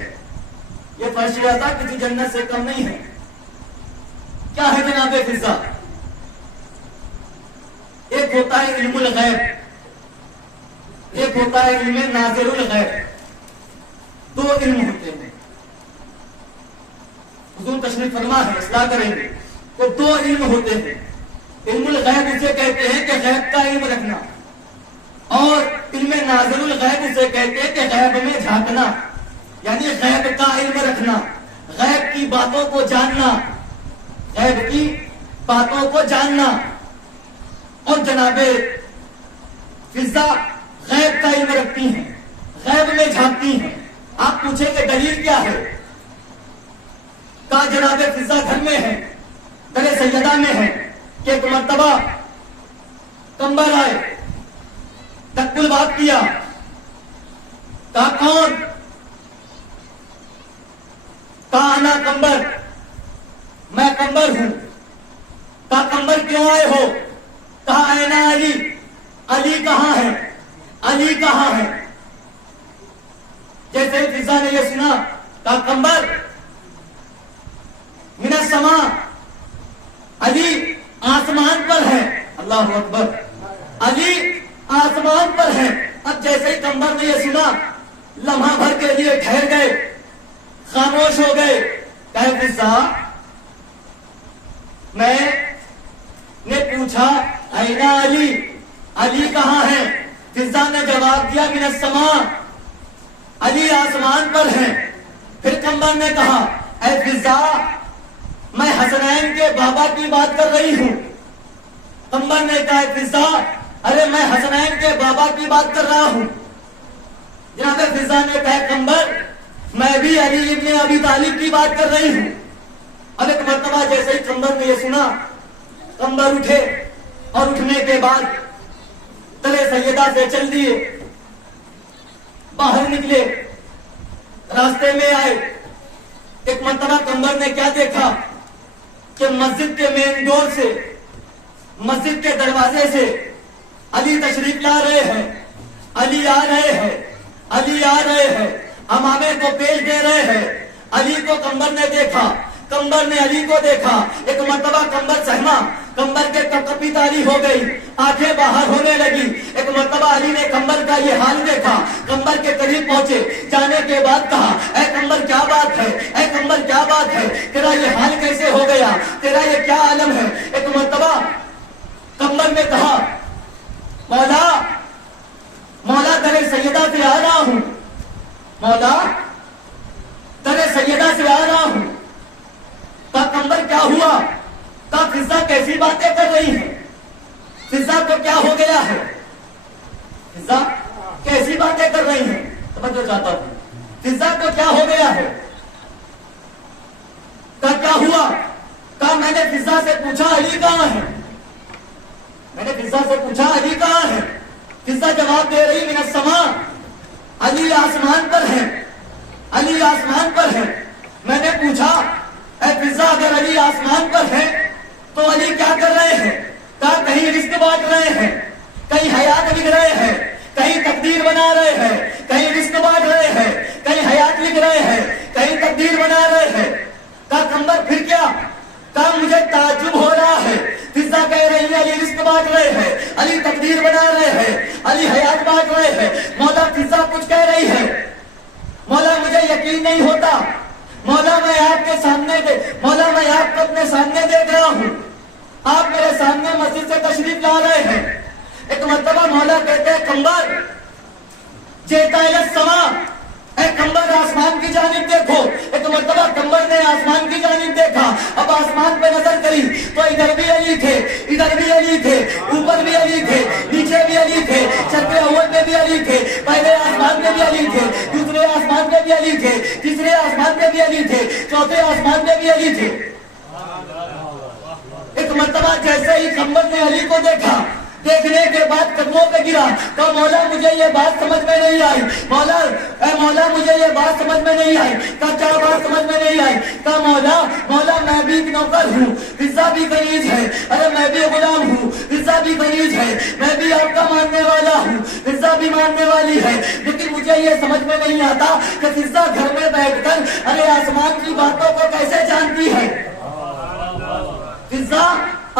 یہ فرش اعضا کسی جنت سے کم نہیں ہے. کیا ہے جناب فضا؟ ایک ہوتا ہے علم الغیب، ایک ہوتا ہے علم ناظر الغیب. دو علم ہوتے ہیں. حضور تشریف فرما ہے اصلاح کریں گے تو دو علم ہوتے ہیں. علم الغیب اسے کہتے ہیں کہ غیب کا علم رکھنا، اور علم ناظر الغیب اسے کہتے ہیں کہ غیب میں جھانکنا، یعنی غیب کا علم رکھنا، غیب کی باتوں کو جاننا، غیب کی باتوں کو جاننا. اور جناب فضا غیب کا علم رکھتی ہیں، غیب میں جھانکتی ہیں. آپ پوچھیں کہ دلیل کیا ہے؟ کہا جناب فضا گھر میں ہے، در سیدہ میں ہے کہ ایک مرتبہ کمبر آئے، تکل بات کیا. کہا کون؟ کہا انا کمبر، میں کمبر ہوں. کہا کمبر کیوں آئے ہو؟ کہا اینا علی، علی کہاں ہے، علی کہاں ہے. جیسے ہی فضا نے یہ سنا کہا کمبر من السماء، علی آسمان پر ہے. اللہ اکبر، علی آسمان پر ہے. اب جیسے ہی کمبر نے یہ سنا لمحہ بھر کے لیے ٹھہر گئے، خاموش ہو گئے. کہے فضا میں نے پوچھا اینا علی، علی کہاں ہے؟ فضا نے جواب دیا من السماء، علی آسمان پر ہے. پھر کمبر نے کہا اے فضا میں حسنین کے بابا کی بات کر رہی ہوں. کمبر نے کہا فضا ارے میں حسنین کے بابا کی بات کر رہا ہوں. جناب فضا نے کہا کمبر میں بھی علی ابن ابی طالب کی بات کر رہی ہوں. اب ایک مرتبہ جیسے ہی کمبر نے یہ سنا کمبر اٹھے اور اٹھنے کے بعد تلے سیدہ سے چل دیے، باہر نکلے، راستے میں آئے. ایک مرتبہ کمبر نے کیا دیکھا کہ مسجد کے مین ڈور سے، مسجد کے دروازے سے علی تشریف لا رہے ہیں، علی آ رہے ہیں، علی آ رہے ہیں، امامے کو پیش دے رہے ہیں. علی کو کمبر نے دیکھا، کمبر نے علی کو دیکھا. ایک مرتبہ کمبر سہما، کمبر کے کپی تاری ہو گئی، آنکھیں باہر ہونے لگی. ایک مرتبہ علی نے کمبر کا یہ حال دیکھا، کمبر کے قریب پہنچے، جانے کے بعد کہا اے کمبر کیا بات ہے، اے کمبر کیا بات ہے، تیرا یہ حال کیسے ہو گیا، تیرا یہ کیا عالم ہے. ایک مرتبہ کمبر نے کہا مولا، مولا در سیدہ سے مولا ترے سیدہ سے آ رہا ہوں، کا کمبر کیا ہوا، کا فضا کیسی باتیں کر رہی ہے، فضا کو کیا ہو گیا ہے، فضا کیسی باتیں کر رہی ہیں، توجہ چاہتا ہوں، فضا کو کیا ہو گیا ہے، کا کیا ہوا، کا میں نے فضا سے پوچھا علی کہاں ہے، میں نے فضا سے پوچھا علی کہاں ہے، فضا جواب دے رہی من السماء، علی آسمان پر ہے، علی آسمان پر ہے۔ میں نے پوچھا اے فضا اگر علی آسمان پر ہے تو علی کیا کر رہے ہیں، کہا کہیں رزق بانٹ رہے ہیں، کہیں حیات لکھ رہے ہیں، کہیں تقدیر بنا رہے ہیں، کہیں رزق بانٹ رہے ہیں، کہیں حیات لکھ رہے ہیں، کہیں تقدیر بنا رہے ہیں۔ کہا کمبر پھر کیا، کہا مجھے تعجب ہو رہا ہے، فضا کہہ رہی ہے علی رزق بانٹ رہے ہیں، علی تقدیر بنا رہے ہیں، علی حیات بانٹ رہے ہیں، مولا فضا کچھ کہہ رہی ہے، مولا مجھے یقین نہیں ہوتا، مولا میں آپ کے سامنے مولا میں آپ کو اپنے سامنے دیکھ رہا ہوں، آپ میرے سامنے مسجد سے تشریف لا رہے ہیں۔ ایک مرتبہ مولا کہتے ہیں کمبر جیتا السماء، اے کمبر آسمان کی جانب دیکھو۔ ایک مرتبہ کمبر نے آسمان کی جانب دیکھا، اب آسمان پہ نظر کری تو ادھر بھی علی تھے، ادھر بھی علی تھے، اوپر بھی علی تھے، نیچے بھی علی تھے، چھت اول میں بھی علی تھے، پہلے آسمان میں بھی علی تھے، دوسرے آسمان میں بھی علی تھے، تیسرے آسمان میں بھی علی تھے، چوتھے آسمان میں بھی علی تھے۔ ایک مرتبہ جیسے ہی کمبر نے علی کو دیکھا، دیکھنے کے بعد قدموں پہ گرا، کہا مولا مجھے یہ بات سمجھ میں نہیں آئی، مولا اے مولا مجھے یہ بات سمجھ میں نہیں آئی۔ کہا کیا بات سمجھ میں نہیں آئی، کہا مولا میں بھی ایک نوکر ہوں، فضا بھی کنیز ہے، ارے میں بھی غلام ہوں، فضا بھی کنیز ہے، میں بھی آپ کا ماننے والا ہوں، فضا بھی ماننے والی ہے، لیکن مجھے یہ سمجھ میں نہیں آتا کہ فضا گھر میں بیٹھ کر ارے آسمان کی باتوں کو کیسے جانتی ہے۔ فضا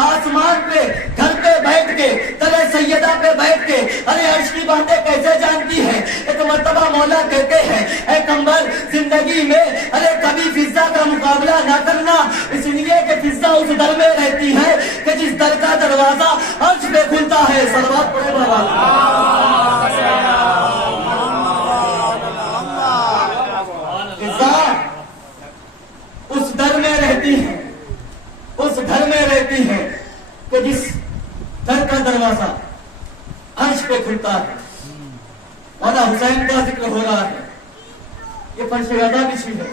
آسمان پہ گھر پہ بیٹھ کے تلے سیدہ پہ بیٹھ کے ارے عرش کی باتیں کیسے جانتی ہے۔ ایک مرتبہ مولا کہتے ہیں اے کمبر زندگی میں ارے کبھی فضا کا مقابلہ نہ کرنا، اس لیے کہ فضا اس در میں رہتی ہے کہ جس در کا دروازہ عرش پہ کھلتا ہے۔ صلوات پڑھے بابا۔ فضا اس در میں رہتی ہے، اس گھر میں رہتی ہے کہ جس گھر کا دروازہ عرش پہ کھلتا ہے۔ مولا حسین کا ذکر ہو رہا ہے، یہ فرش رضا بچھی ہے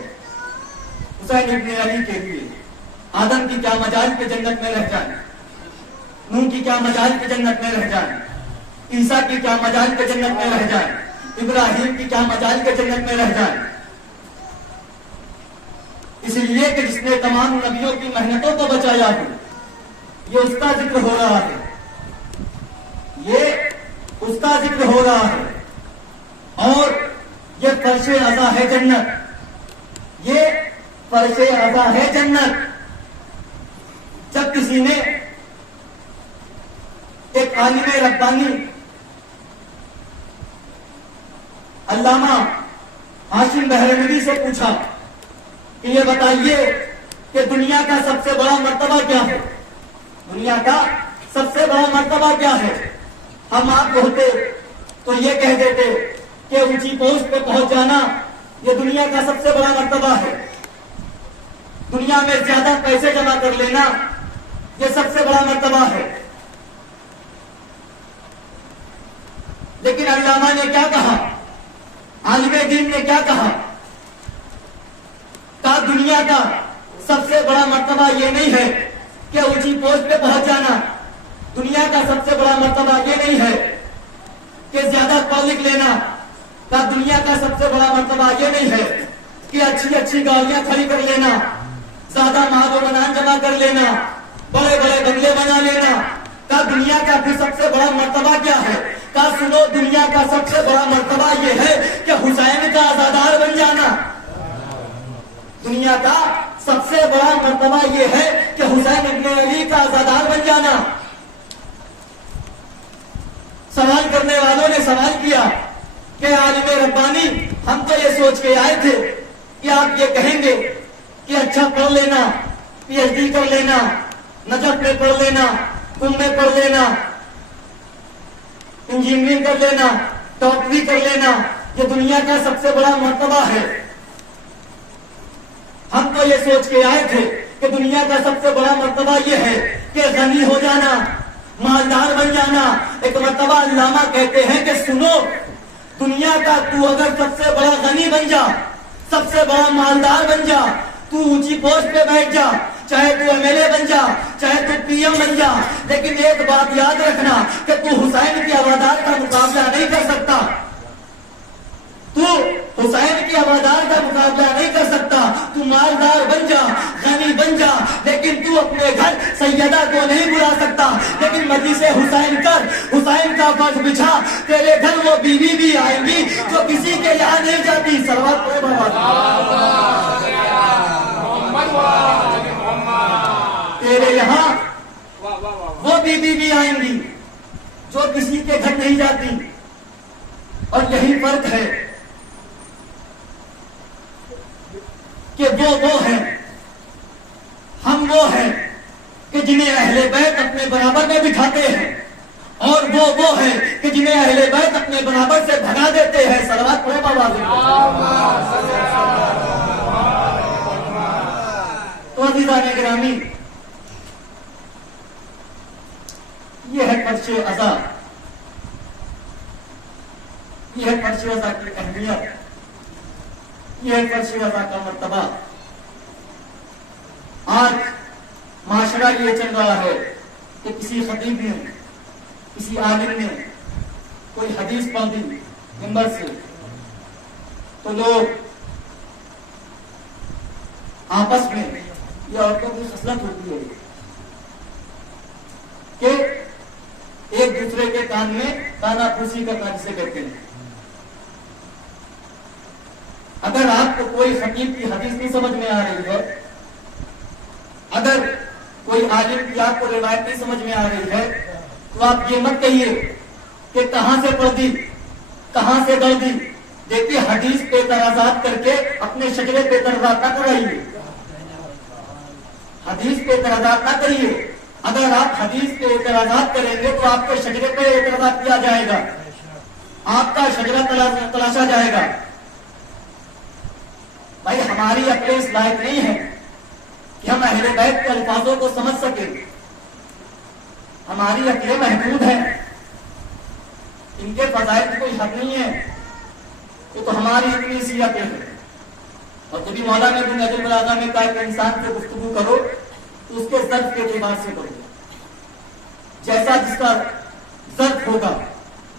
حسین ابن علی کے لیے۔ آدم کی کیا مجال کے جنت میں رہ جائیں، نوح کی کیا مجال کے جنت میں رہ جائیں، عیسیٰ کی کیا مجال کے جنت میں رہ جائیں، ابراہیم کی کیا مجال کے جنت میں رہ جائیں، اس لیے کہ جس نے تمام نبیوں کی محنتوں کو بچایا ہے، یہ اس کا ذکر ہو رہا ہے، یہ اس کا ذکر ہو رہا ہے۔ اور یہ فرش رضا ہے جنت، یہ فرش رضا ہے جنت۔ جب کسی نے ایک عالم ربانی علامہ ہاشم بہرنوی سے پوچھا کہ یہ بتائیے کہ دنیا کا سب سے بڑا مرتبہ کیا ہے، دنیا کا سب سے بڑا مرتبہ کیا ہے؟ ہم آپ ہوتے تو یہ کہہ دیتے کہ اونچی پوسٹ پہ پہنچ جانا یہ دنیا کا سب سے بڑا مرتبہ ہے، دنیا میں زیادہ پیسے جمع کر لینا یہ سب سے بڑا مرتبہ ہے۔ لیکن علامہ نے کیا کہا، عالم دین نے کیا کہا؟ دنیا کا سب سے بڑا مرتبہ یہ نہیں ہے کہ اونچی پوسٹ پہ پہنچ جانا، دنیا کا سب سے بڑا مرتبہ یہ نہیں ہے کہ زیادہ پڑھ لکھ لینا، دنیا کا سب سے بڑا مرتبہ یہ نہیں ہے کہ اچھی اچھی گاڑیاں کھڑی کر لینا، زیادہ مال و منال جمع کر لینا، بڑے بڑے بنگلے بنا لینا۔ دنیا کا پھر سب سے بڑا مرتبہ کیا ہے؟ سنو دنیا کا سب سے بڑا مرتبہ یہ ہے کہ حسین کا عزادار بن جانا۔ دنیا کا سب سے بڑا مرتبہ یہ ہے کہ حسین ابن علی کا عزادار بن جانا۔ سوال کرنے والوں نے سوال کیا کہ عالم ربانی ہم تو یہ سوچ کے آئے تھے کہ آپ یہ کہیں گے کہ اچھا پڑھ لینا، پی ایچ ڈی کر لینا، نجف میں پڑھ لینا، کم میں پڑھ لینا، انجینئرنگ کر لینا، ڈاکٹری کر لینا، یہ دنیا کا سب سے بڑا مرتبہ ہے. ہم تو یہ سوچ کے آئے تھے کہ دنیا کا سب سے بڑا مرتبہ یہ ہے کہ غنی ہو جانا، مالدار بن جانا. ایک مرتبہ علامہ کہتے ہیں کہ سنو، دنیا کا تو اگر سب سے بڑا غنی بن جا، سب سے بڑا مالدار بن جا، تو اونچی پوسٹ پہ بیٹھ جا، چاہے تو ایم ایل اے بن جا، چاہے تو پی ایم بن جا، لیکن ایک بات یاد رکھنا کہ تو حسین کی آبادار کا مقابلہ نہیں کر سکتا. تو حسین کی آبادار کا مقابلہ نہیں کر سکتا. تو مالدار بن جا، غنی بن جا، لیکن تو اپنے گھر سیدہ کو نہیں بلا سکتا. لیکن مجلس حسین کر، حسین کا فرش بچھا، تیرے گھر وہ بیوی بھی آئیں گی جو کسی کے یہاں نہیں جاتی. صلوات پڑھے بابا. تیرے یہاں وہ بیوی بھی آئیں گی جو کسی کے گھر نہیں جاتی. اور یہی فرق ہے کہ وہ ہیں، ہم وہ ہیں کہ جنہیں اہل بیت اپنے برابر میں بٹھاتے ہیں، اور وہ ہیں کہ جنہیں اہل بیت اپنے برابر سے بھگا دیتے ہیں. صلوات پڑھے بابا. تو عزیزان گرامی، یہ ہے فرش عزا، یہ ہے فرش عزا کی اہمیت، یہ ہے فرش عزا کا مرتبہ. آج معاشرہ یہ چل رہا ہے کہ کسی خطیب نے، کسی عالم نے کوئی حدیث پڑھ دی منبر سے تو لوگ آپس میں، یہ عورتوں کی خصلت ہوتی ہے کہ ایک دوسرے کے کان میں کانا پھوسی کرنا جسے کہتے ہیں. اگر آپ کو کوئی خطیب کی حدیث نہیں سمجھ میں آ رہی ہے، اگر کوئی عالم کی آپ کو روایت نہیں سمجھ میں آ رہی ہے، تو آپ یہ مت کہیے کہ کہاں سے پڑھ دی، کہاں سے ڈر دی. دیکھیے، حدیث پہ اعتراضات کر کے اپنے شجرے پہ اعتراضات نہ کرائیے، حدیث پہ اعتراضات نہ کریے. اگر آپ حدیث پہ اعتراضات کریں گے تو آپ کے شجرے پہ اعتراضات کیا جائے گا، آپ کا شجرہ تلاشا جائے گا. بھائی، ہماری عقلیں اس لائق نہیں ہے کہ ہم اہل بیت کے الفاظوں کو سمجھ سکیں. ہماری عقلیں محدود ہیں، ان کے فضائل کی کوئی حد نہیں ہے. تو ہماری اتنی سی عقلیں ہیں. اور کبھی مولانا ابن نجم البلاغہ میں کہا کہ انسان سے گفتگو کرو تو اس کے ظرف کے اعتبار سے کرو، جیسا جس کا ظرف ہوگا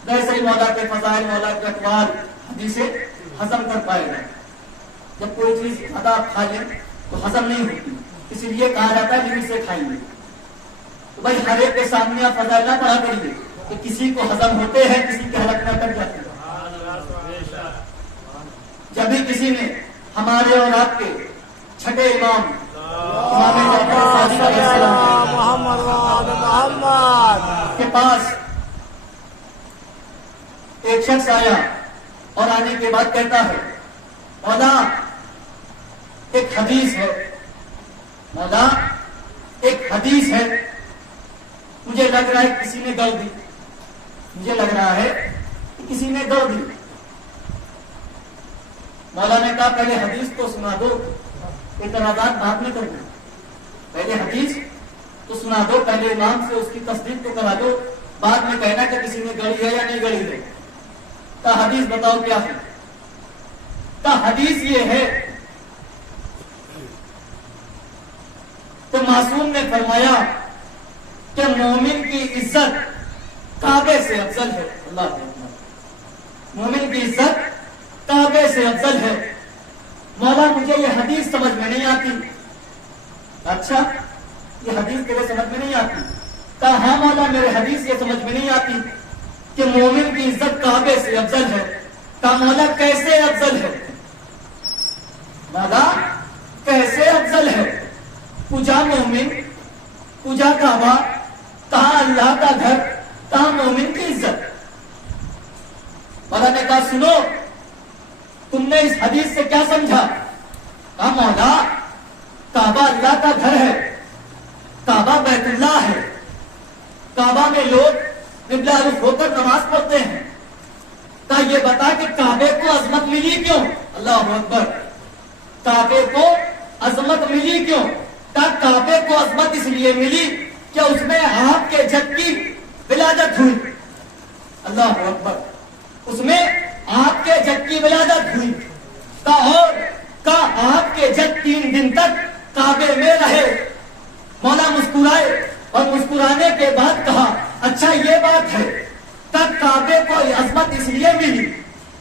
ویسے ہی مولا کے فضائل، مولا کے اقوال حدیثیں ہضم کر پائے گا. جب کوئی چیز زیادہ آپ کھا لیں تو ہضم نہیں ہوتی، اسی لیے کہا جاتا ہے لمٹ سے کھائیے. تو بھائی، ہر ایک کے سامنے آپ فضائل نہ پڑھا کریے کہ کسی کو ہضم ہوتے ہیں، کسی کے حلق نہ کر جاتے ہیں. جب بھی کسی نے ہمارے اور آپ کے چھٹے امام کے پاس ایک شخص آیا اور آنے کے بعد کہتا ہے، مولا ایک حدیث ہے، مولا ایک حدیث ہے، مجھے لگ رہا ہے کسی نے گڑ دی، مجھے لگ رہا ہے کہ کسی نے گڑ دی. مولا نے کہا پہلے حدیث تو سنا دو، اعتراضات بعد میں کرنا، پہلے حدیث تو سنا دو، پہلے امام سے اس کی تصدیق تو کرا دو، بعد میں کہنا کہ کسی نے گڑی ہے یا نہیں گڑی ہے. تا حدیث بتاؤ کیا ہے. تا حدیث یہ ہے تو معصوم نے فرمایا کہ مومن کی عزت کعبے سے افضل ہے. اللہ مومن کی عزت کعبے سے افضل ہے. مولا مجھے یہ حدیث سمجھ میں نہیں آتی. اچھا، یہ حدیث تیرے سمجھ میں نہیں آتی؟ کہا ہاں مولا، میرے حدیث یہ سمجھ میں نہیں آتی کہ مومن کی عزت کعبے سے افضل ہے. کہا مولا کیسے افضل ہے؟ مولا کیسے افضل ہے؟ پوجا مومن، پوجا کعبہ، کہاں اللہ کا گھر، کہاں مومن کی عزت. مولا نے کہا سنو، تم نے اس حدیث سے کیا سمجھا؟ کہا مولا کعبہ اللہ کا گھر ہے، کعبہ بیت اللہ ہے، کعبہ میں لوگ قبلہ رخ ہو کر نماز پڑھتے ہیں. کہا یہ بتا کہ کعبے کو عظمت ملی کیوں؟ اللہ اکبر، کعبے کو عظمت ملی کیوں؟ کہا کعبے کو عظمت اس لیے ملی کہ اس میں آپ کے جد کی ولادت ہوئی. اللہ اکبر، اس میں آپ کے جد کی ولادت ہوئی. اور کہا آپ کے جد 3 دن تک کعبے میں رہے. مولا مسکرائے اور مسکرانے کے بعد کہا اچھا یہ بات ہے، کعبے کو عظمت اس لیے ملی،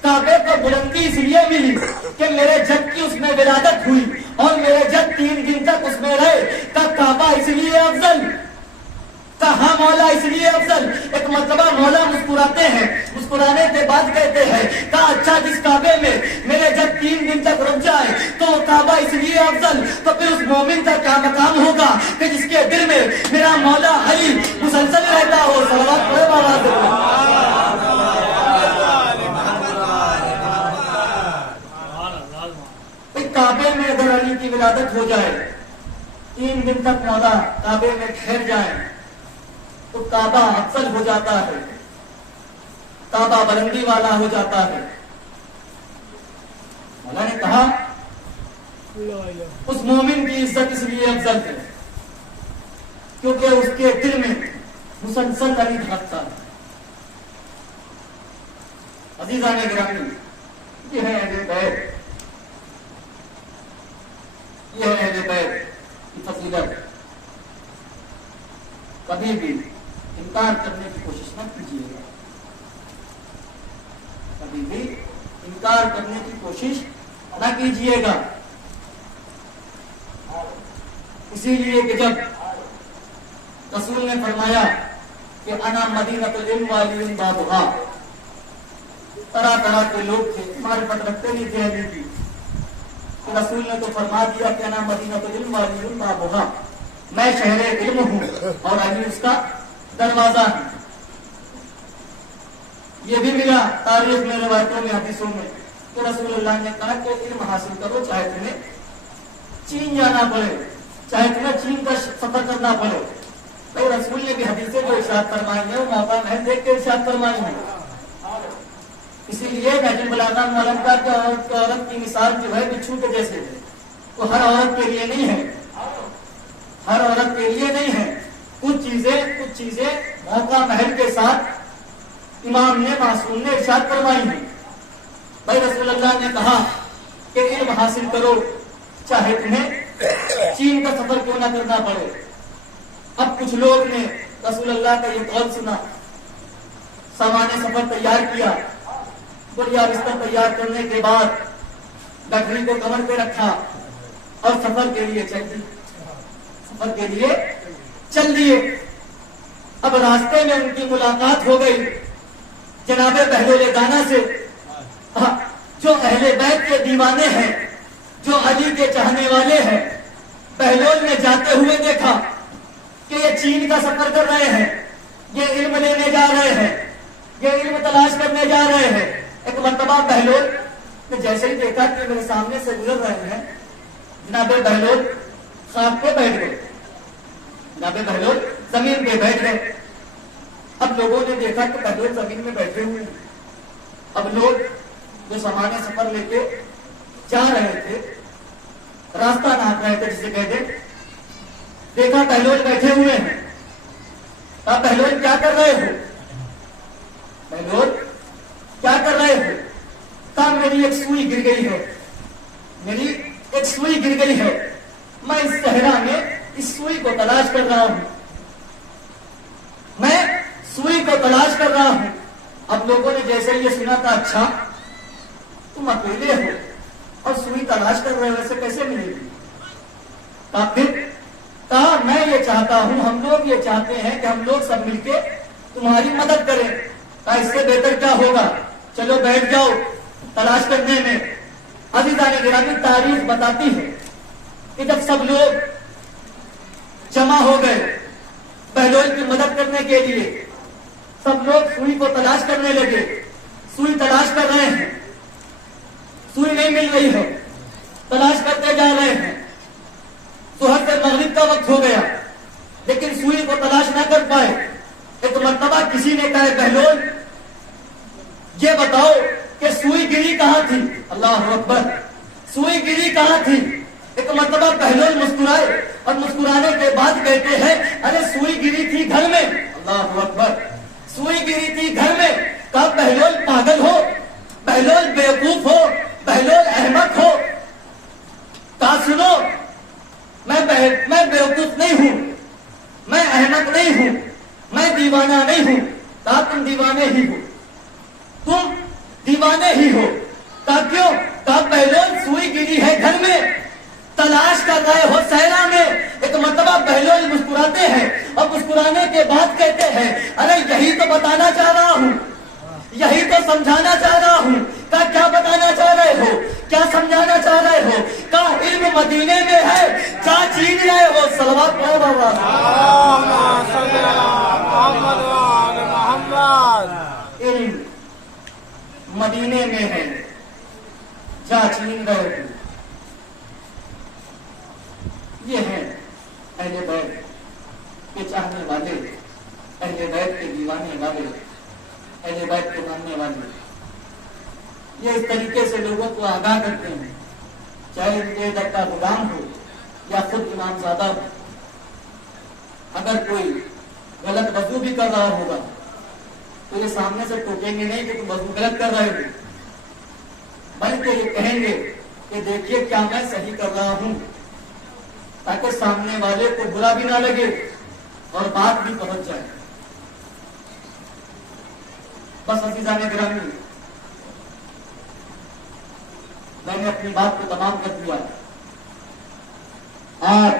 کعبے کو بلندی اس لیے ملی کہ میرے جد کی اس میں ولادت ہوئی اور میرے جد 3 دن تک اس میں رہے. کعبہ اس لیے افضل، کہاں مولا اس لیے افضل. ایک مرتبہ مولا مسکراتے ہیں، مسکرانے کے بعد کہتے ہیں کہا اچھا جس کعبے میں میرے جد 3 دن تک رک جائے تو کعبہ اس لیے افضل، تو پھر اس مومن کا کیا مقام ہوگا کہ جس کے دل میں میرا مولا علی مسلسل رہتا ہو. صلوات پڑھے بابا سے. کعبے میں اگر علی کی ولادت ہو جائے، 3 دن تک مولا کعبے میں ٹھہر جائے تو کعبہ افضل ہو جاتا ہے، کعبہ بلندی والا ہو جاتا ہے. مولا نے کہا اس مومن کی عزت اس لیے افضل ہے کیونکہ اس کے دل میں مسلسل علی دھڑکتا ہے. عزیزان گرامی، یہ ہے اہل بیت، یہ ہے اہل بیت کی فضیلت. کبھی بھی انکار کرنے کی کوشش نہ کیجیے گا، کبھی بھی انکار کرنے کی کوشش نہ کیجیے گا. اسی لیے کہ جب رسول نے فرمایا کہ انا مدینۃ العلم وعلی بابھا، طرح طرح کے لوگ تھے، معرفت رکھتے نہیں تھے علی کی، تو رسول نے تو فرما دیا کہ انا مدینۃ العلم وعلی بابھا، میں شہر علم ہوں اور علی اس کا دروازہ ہے. یہ بھی ملا تاریخ میں، روایتوں میں، حدیثوں میں کہ رسول اللہ نے کہا کہ علم حاصل کرو چاہے تمہیں چین جانا پڑے، چاہے تمہیں چین کا سفر کرنا پڑے. تو رسول نے بھی حدیثیں جو ارشاد فرمائی ہیں وہ موقع محل دیکھ کے ارشاد فرمائی ہیں. اسی لیے نہج البلاغہ معلوم کا کہ عورت کی مثال جو ہے بچھو کے جیسے ہے، وہ ہر عورت کے لیے نہیں ہے، ہر عورت کے لیے نہیں ہے. کچھ چیزیں موقع محل کے ساتھ امام نے، معصوم نے ارشاد فرمائی ہیں. بھائی رسول اللہ نے کہا کہ علم حاصل کرو چاہے تمہیں چین کا سفر کیوں نہ کرنا پڑے. اب کچھ لوگ نے رسول اللہ کا یہ قول سنا، سامان سفر تیار کیا، بڑھیا بستر تیار کرنے کے بعد لکڑی کو کمر پہ رکھا اور سفر کے لیے چل دیے. اب راستے میں ان کی ملاقات ہو گئی جناب بہلول دانا سے، جو اہل بیت کے دیوانے ہیں، جو علی کے چاہنے والے ہیں. بہلول نے جاتے ہوئے دیکھا کہ یہ چین کا سفر کر رہے ہیں، یہ علم لینے جا رہے ہیں، یہ علم تلاش کرنے جا رہے ہیں. ایک مرتبہ بہلول نے جیسے ہی دیکھا کہ میرے سامنے سے گزر رہے ہیں، جناب بہلول خواب پہ بیٹھ گئے، جناب بہلول زمین پہ بیٹھ گئے. اب لوگوں نے دیکھا کہ بہلول زمین میں بیٹھے ہوئے ہیں. اب لوگ جو سامان سفر لے کے جا رہے تھے، راستہ ناپ رہے تھے جسے کہتے، دیکھا بہلول بیٹھے ہوئے ہیں. اب بہلول کیا کر رہے ہو؟ بہلول کیا کر رہے ہو؟ کہا میری ایک سوئی گر گئی ہے، میری ایک سوئی گر گئی ہے، میں اس صحرا میں اس سوئی کو تلاش کر رہا ہوں، میں سوئی کو تلاش کر رہا ہوں. اب لوگوں نے جیسے یہ سنا تھا اچھا تم اکیلے ہو اور سوئی تلاش کر رہے ہو، ایسے کیسے ملے گی؟ کہا میں یہ چاہتا ہوں، ہم لوگ یہ چاہتے ہیں کہ ہم لوگ سب مل کے تمہاری مدد کریں. کہا اس سے بہتر کیا ہوگا، چلو بیٹھ جاؤ تلاش کرنے میں. عزیزان گرامی، تاریخ بتاتی ہے کہ جب سب لوگ جمع ہو گئے بہلول کی مدد کرنے کے لیے، سب لوگ سوئی کو تلاش کرنے لگے. سوئی تلاش کر رہے ہیں، سوئی نہیں مل رہی ہے، تلاش کرتے جا رہے ہیں. ظہر سے مغرب کا وقت ہو گیا لیکن سوئی کو تلاش نہ کر پائے. ایک مرتبہ کسی نے کہا بہلول یہ بتاؤ کہاں تھی؟ اللہ اکبر. سوئی گری کہاں تھی؟ ایک مرتبہ بہلول مسکرائے اور مسکرانے کے بعد کہتے ہیں ارے سوئی گری تھی گھر میں. اللہ اکبر. سوئی گری تھی گھر میں. کہا بہلول پاگل ہو، بہلول بیوقوف ہو، بہلول احمق ہو. کہا سنو، میں بیوقوف نہیں ہوں، میں احمق نہیں ہوں، میں دیوانہ نہیں ہوں. کہا تم دیوانے ہی ہو، تم دیوانے ہی ہو. کہا کیوں؟ کہا بہلول سوئی گری ہے گھر میں، تلاش کر رہے ہو صحرا میں. ایک مرتبہ بہلول مسکراتے ہیں اور مسکرانے کے بعد کہتے ہیں ارے یہی تو بتانا چاہ رہا ہوں، یہی تو سمجھانا چاہ رہا ہوں. کہا کیا بتانا چاہ رہے ہو، کیا سمجھانا چاہ رہے ہو؟ کہا علم مدینے میں ہے، کیا چین رہے ہو؟ صلوات پڑھو بابا. اللهم صل على محمد وعلى محمد. علم مدینے میں ہے، جا چین رہے ہو. یہ ہیں اہل بیت کے چاہنے والے، اہل بیت کے دیوانے والے، اہل بیت کے ماننے والے. یہ اس طریقے سے لوگوں کو آگاہ کرتے ہیں، چاہے ان کے در کا غلام ہو یا خود امام زادہ ہو. اگر کوئی غلط وضو بھی کر رہا ہوگا تو یہ سامنے سے ٹوکیں گے نہیں کہ تم وضو غلط کر رہے ہو، بلکہ یہ کہیں گے کہ دیکھیے کیا میں صحیح کر رہا ہوں، تاکہ سامنے والے کو برا بھی نہ لگے اور بات بھی پہنچ جائے. بس عزیزان گرامی، میں نے اپنی بات کو تمام کر دیا. آج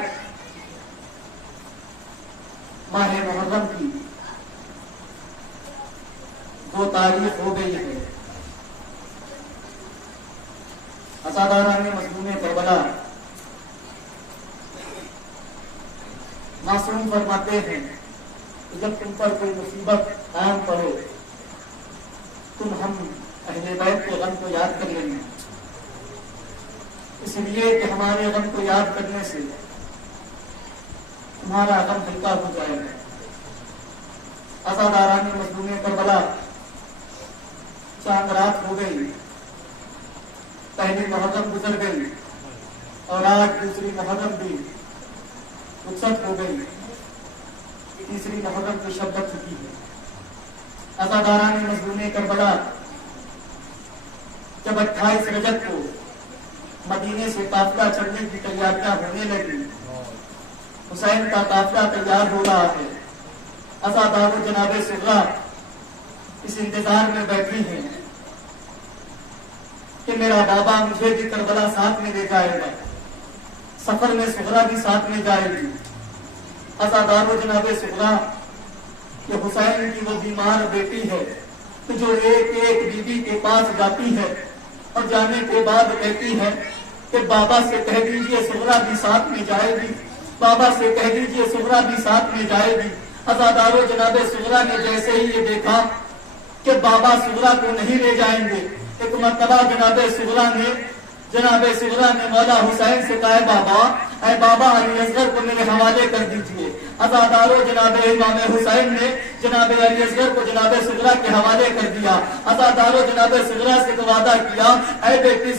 ماہ محرم کی 2 تاریخ ہو گئی ہے. عزاداران مظلوم کربلا معصوم فرماتے ہیں کہ جب تم پر کوئی مصیبت قائم پڑے تم ہم اہل بیت کے غم کو یاد کر لینا، اس لیے کہ ہمارے غم کو یاد کرنے سے تمہارا غم ہلکا ہو جائے گا. عزاداران مظلوم کربلا چاند رات ہو گئی، پہلی محرم گزر گئی اور آج دوسری محرم بھی رخصت ہو گئی، تیسری محرم کی شب بچ چکی ہے. عزاداران مظلوم کربلا جب 28 رجب کو مدینے سے قافلہ چڑھنے کی تیاریاں ہونے لگی، حسین کا قافلہ تیار ہو رہا ہے، عزادار و جناب صغرا اس انتظار میں بیٹھی ہیں کہ میرا بابا مجھے بھی کربلا ساتھ میں لے جائے گا، سفر میں صغرا بھی ساتھ میں جائے گی. عزادار و جناب صغرا کہ حسین کی وہ بیمار بیٹی ہے کہ جو ایک ایک بی بی کے پاس جاتی ہے اور جانے کے بعد کہتی ہے کہ بابا سے کہہ دیجئے صغرا بھی ساتھ میں جائے گی، بابا سے کہہ دیجئے صغرا بھی ساتھ میں جائے گی. عزادار و جناب صغرا نے جیسے ہی یہ دیکھا کہ بابا صغرا کو نہیں لے جائیں گے، ایک مرتبہ جناب صغرا نے مولا حسین سے کہا بابا، اے بابا علی اصغر کو میرے حوالے کر دیجئے. عزادار و جناب امام حسین نے جناب علی اصغر کو جناب صغرا کے حوالے کر دیا. عزادار و جناب صغرا سے وعدہ کیا، اے بیٹی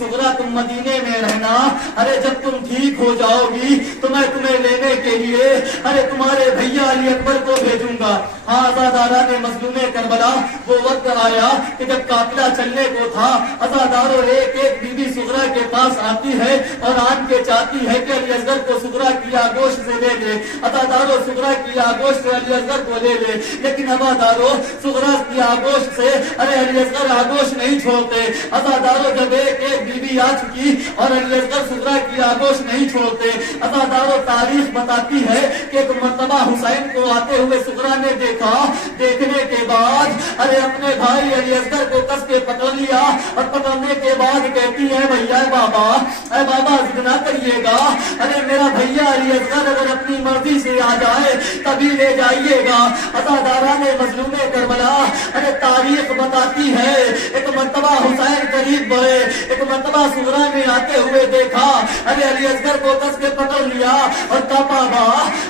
صغرا تم مدینے میں رہنا، ارے جب تم ٹھیک ہو جاؤ گی تو میں تمہیں لینے کے لیے ارے تمہارے بھیا علی اکبر کو بھیجوں گا. ہاں عزادارہ نے مظلوم کربلا وہ وقت آیا کہ جب قافلہ چلنے کو تھا، عزادارو ایک ایک بی بی صغرا کے پاس آتی ہے اور آن کے چاہتی ہے کہ علی اصغر کو صغرا کی آگوش سے لے لے. عزادارو صغرا کی آگوش سے علی اصغر کو لے لے، لیکن عزادارو صغرا کی آگوش سے ارے علی اصغر آگوش نہیں چھوڑتے. عزادارو جب ایک ایک بی بی آ چکی اور علی اصغر صغرا کی آگوش نہیں چھوڑتے، عزادارو تاریخ بتاتی ہے کہ ایک مرتبہ حسین کو آتے ہوئے صغرا نے دیکھا، دیکھنے کے بعد ارے اپنے بھائی علی اصغر کو کس کے پکڑ لیا اور پکڑنے کے بعد کہتی ہے بھیا اے بابا ضد نہ کریے گا، ارے میرا بھیا علی اصغر اگر اپنی مرضی سے آ جائے تبھی لے جائیے گا. عزادارہ نے مظلوم کربلا ارے تاریخ بتاتی ہے ایک مرتبہ حسین قریب بڑھے. ایک مرتبہ صغرا نے آتے ہوئے دیکھا, ارے علی اصغر کو کس کے پکڑ لیا اور کہا بابا,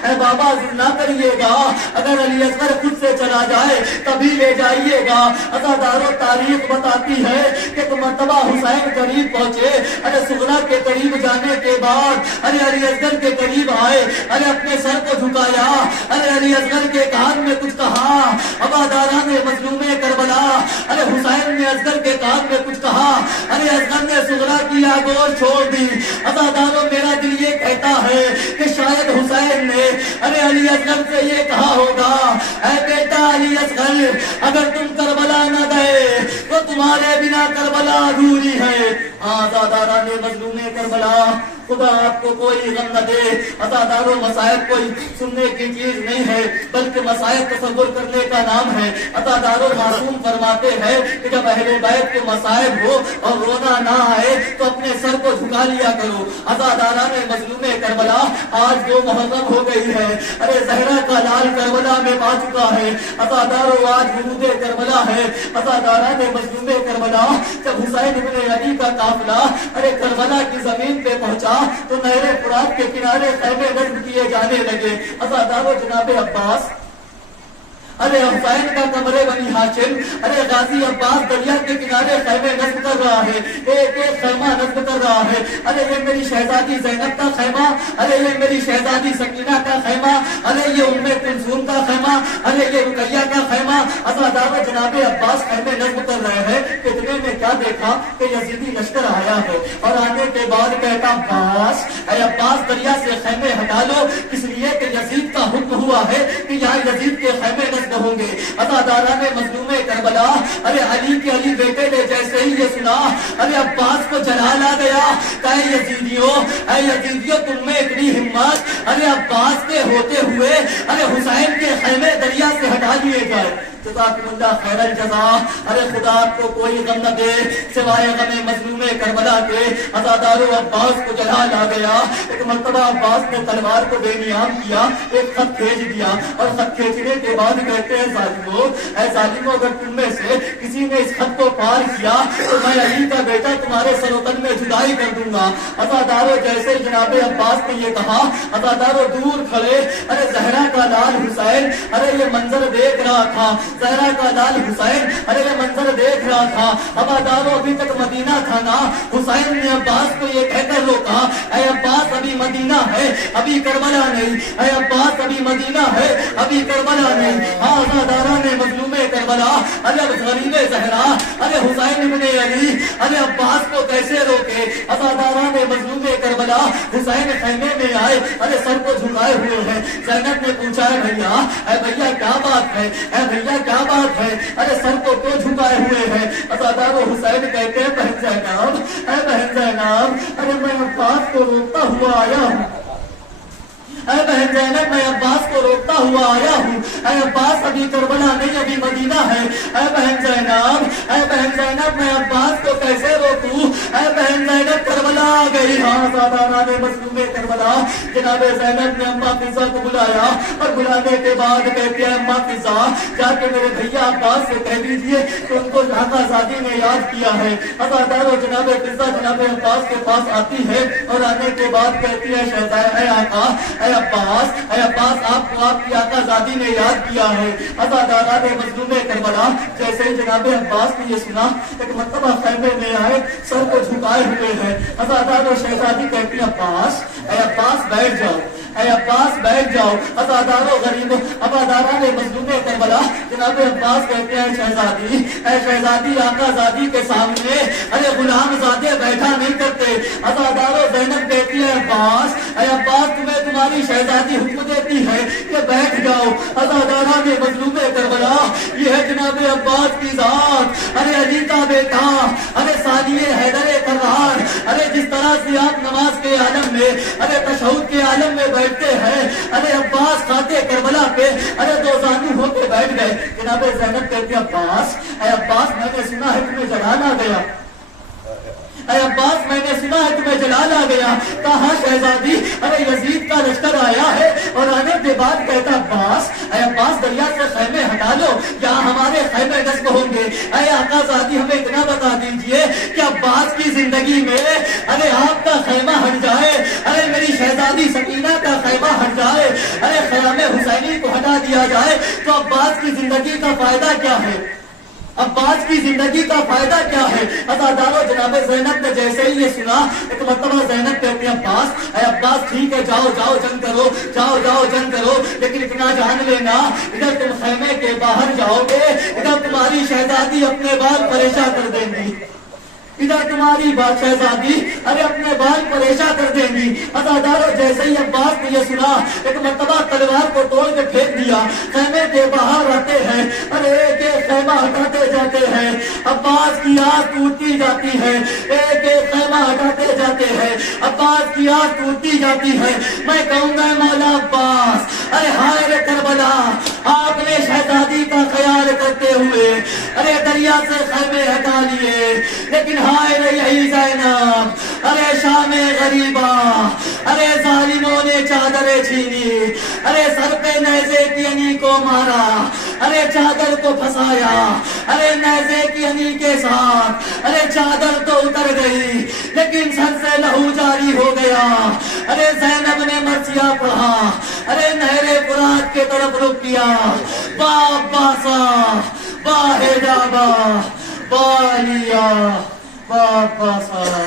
اے بابا ضد نہ کریے گا, اگر علی اصغر خود سے چلا جائے تبھی لے جائیے گا. عزادارو تاریخ بتاتی ہے کہ ایک مرتبہ حسین قریب پہنچے, ارے صغرا کے قریب جانے کے بعد ارے علی اصغر کے قریب آئے, ارے اپنے سر کو جھکایا, ارے علی اصغر کے کان میں کچھ کہا. عزادارہ نے مظلوم کربلا, ارے حسین نے اصغر کے کان میں کچھ کہا, ارے اصغر نے صغرا کی آگوش چھوڑ دی. عزادارو میرا دل یہ کہتا ہے کہ شاید حسین نے ارے علی اصغر سے یہ کہا ہوگا, اے بیٹا علی اصغر, اگر تم کربلا نہ گئے تو تمہارے بنا کربلا ادھوری ہے. عزادارہ نے مظلوم کربلا, خدا آپ کو کوئی غم نہ دے. عزادارو مسائب کوئی سننے کی چیز نہیں ہے بلکہ مسائب تصور کرنے کا نام ہے. عزادارو معصوم فرماتے ہیں کہ جب اہل بیت کے مسائب ہو اور رونا نہ آئے تو اپنے سر کو جھکا لیا کرو. عزادارہ نے مظلوم کربلا, آج 2 محرم ہو گئی ہے, ارے زہرا کا لال کربلا میں پا چکا ہے. عزادارو آج ورود کربلا ہے. عزادارہ نے مظلوم کربلا, جب حسین ابن علی کا قافلہ ارے کربلا کی زمین پہ پہنچا تو نہر فرات کے کنارے خیمے نصب کیے جانے لگے. عزادارو جناب عباس, ارے حسین کا کمرے بنی ہاشم, ارے غازی عباس دریا کے کنارے خیمے نصب کر رہا ہے, ایک ایک خیمہ نصب کر رہا ہے. ارے یہ میری شہزادی زینب کا خیمہ, ارے یہ میری شہزادی سکینہ کا خیمہ, ارے یہ ام کلثوم کا خیمہ, ارے یہ رقیہ کا خیمہ. عزادارو جناب عباس خیمے نصب کر رہے ہیں. اتنے میں کیا دیکھا کہ یزیدی لشکر آیا ہے, اور آنے کے بعد کہتا عباس, اے عباس دریا سے خیمے ہٹا لو, اس لیے کہ یزید کا حکم ہوا ہے کہ یہاں یزید کے خیمے نصب ہوں گے. عزادارہ نے مظلوم کربلا, ارے علی کے علی بیٹے نے جیسے ہی یہ سنا, ارے عباس کو جلال آ گیا. اے یزیدیو تم میں اتنی ہمت, ارے عباس کے ہوتے ہوئے ارے حسین کے خیمے دریا سے ہٹا لیے گئے. جزاکم اللہ خیر الجزا. ارے خدا آپ کو کوئی غم نہ دے سوائے غم مظلوم کربلا کے. عزادارو عباس کو جلال آ گیا. ایک مرتبہ عباس نے تلوار کو بے نیام کیا, ایک خط کھینچ دیا, اور خط کھینچنے کے بعد کہتے ہیں ظالمو, اے ظالمو, اگر تم میں سے کسی نے اس خط کو پار کیا تو میں علی کا بیٹا تمہارے سر و تن میں جدائی کر دوں گا. عزادارو جیسے جناب عباس نے یہ کہا, عزادارو دور کھڑے ارے زہرا کا لال حسین, ارے یہ منظر دیکھ رہا تھا. زہرا کا لال حسین ارے یہ منظر دیکھ رہا تھا. عزادارو ابھی تک مدینہ تھا نا. حسین نے عباس کو یہ کہہ کر روکا, اے عباس ابھی مدینہ ہے, ابھی کربلا نہیں. اے عباس ابھی مدینہ ہے, ابھی کربلا نہیں. عزادارہ نے مظلوم کربلا, ارے غریب زہرا, ارے حسین ابن علی, ارے عباس کو کیسے روکے. عزادارہ نے مظلوم کربلا, حسین خیمے میں آئے, ارے سر کو جھکائے ہوئے ہیں. زینب نے پوچھا, ہے بھیا, اے بھیا کیا بات ہے, اے بھیا کیا بات ہے, ارے سر کو کیوں جھکائے ہوئے ہیں. عزادارو حسین کہتے ہیں, بہن زینب, اے بہن زینب, ارے میں عباس کو روکتا ہوا آیا ہوں. اے بہن زینب, میں عباس کو روکتا ہوا آیا ہوں. اے عباس ابھی کربلا نہیں, ابھی مدینہ ہے. اے بہن زینب, اے بہن زینب, میں عباس کو کیسے روکوں. اے بہن زینب, کربلا آ گئی. عزادارہ نے مظلوم کربلا جناب زینب نے اماں فضا کو بلایا, اور بلانے کے بعد کہتے ہیں, اماں فضا, جا کے میرے بھیا عباس سے کہہ دیجیے کہ ان کو آقا زادی نے یاد کیا ہے. عزادارو جناب فضا جناب عباس کے پاس آتی ہے, اور آنے کے بعد کہتی ہے, شہزادہ, اے آقا, اے عباس, اے عباس, آپ کو آپ کی آقا زادی نے یاد کیا ہے. عزادارہ نے مظلوم کربلا جیسے ہی جناب عباس نے یہ سنا, ایک مرتبہ خیمے میں آئے, سر کو جھکائے ہوئے ہیں. عزادارہ شہزادی کہتی ہے, عباس, اے عباس بیٹھ جاؤ, اے عباس بیٹھ جاؤ. عزادارو غریب, عزادارہ نے مظلوم کربلا جناب عباس کہتے ہیں, شہزادی, اے شہزادی, آقا زادی کے سامنے ارے غلام زادے بیٹھا نہیں کرتے. عزادارو زینب کہتی ہے, عباس, اے عباس, تمہیں تمہاری شہزادی حکم دیتی ہے کہ بیٹھ جاؤ. عزادارہ نے مظلوم کربلا, یہ ہے جناب عباس کی ذات, ارے علی کا بیٹا, ارے ثانی حیدر کرار, ارے جس طرح سے آپ نماز کے عالم میں ارے تشہد کے عالم میں بیٹھتے ہیں, ارے عباس خاتے کربلا پہ ارے دو زانو ہو کے بیٹھ گئے. جناب زینب کہتی ہے, عباس, اے عباس, میں نے سنا ہے تمہیں جلال آ گیا. اے عباس, میں نے سنا ہے تمہیں جلال آ گیا. کہا, شہزادی, ارے یزید کا لشکر آیا ہے. اور آنے کے بعد کہتا, عباس, اے عباس, دریا سے خیمے ہٹا لو, یہاں ہمارے خیمے نصب ہوں گے. اے آقا زادی, ہمیں اتنا بتا دیجئے کہ زندگی میں ارے آپ کا خیمہ ہٹ جائے، ارے میری شہزادی سکینہ کا خیمہ ہٹ جائے، ارے خیام حسینی کو ہٹا دیا جائے تو عباس کی زندگی کا فائدہ کیا ہے؟ عباس کی زندگی کا فائدہ کیا ہے؟ عزادارو جناب زینب نے جیسے ہی یہ سنا، ایک مرتبہ زینب کے اپنے عباس، اے عباس ٹھیک ہے جاؤ جاؤ جنگ کرو، جاؤ جاؤ جنگ کرو، لیکن اتنا جان لینا ادھر تم خیمے کے باہر جاؤ گے، ادھر تمہاری شہزادی اپنے بال پریشان کر دیں گی، ادھر تمہاری شہزادی ارے اپنے بال پریشان کر دیں گی۔ عزادارو جیسے ہی عباس نے یہ سنا، ایک مرتبہ تلوار کو توڑ کے پھینک دیا، خیمے کے باہر آتے ہیں، ارے ایک ایک خیمہ ہٹاتے جاتے ہیں، عباس کی آس ٹوٹتی جاتی ہے، ایک ایک خیمہ ہٹاتے جاتے ہیں، عباس کی آس ٹوٹتی جاتی ہے۔ میں کہوں گا مولا عباس، ارے ہائے رے کربلا، آپ نے شہزادی کا خیال کرتے ہوئے ارے دریا سے خیمے ہٹا لیے، لیکن ہائے رے یہی زینب، ارے شام غریبہ، ارے ظالموں نے چادریں چھینی، ارے سر پہ نیزے کی انی کو مارا، ارے چادر کو پھنسایا، ارے نیزے کی انی کے ساتھ ارے چادر تو اتر گئی لیکن سر سے لہو جاری ہو گیا۔ ارے زینب نے مرثیہ پڑھا، ارے نہر فرات کے طرف رخ کیا، با عباسا با حجابا با علیہ با عباسا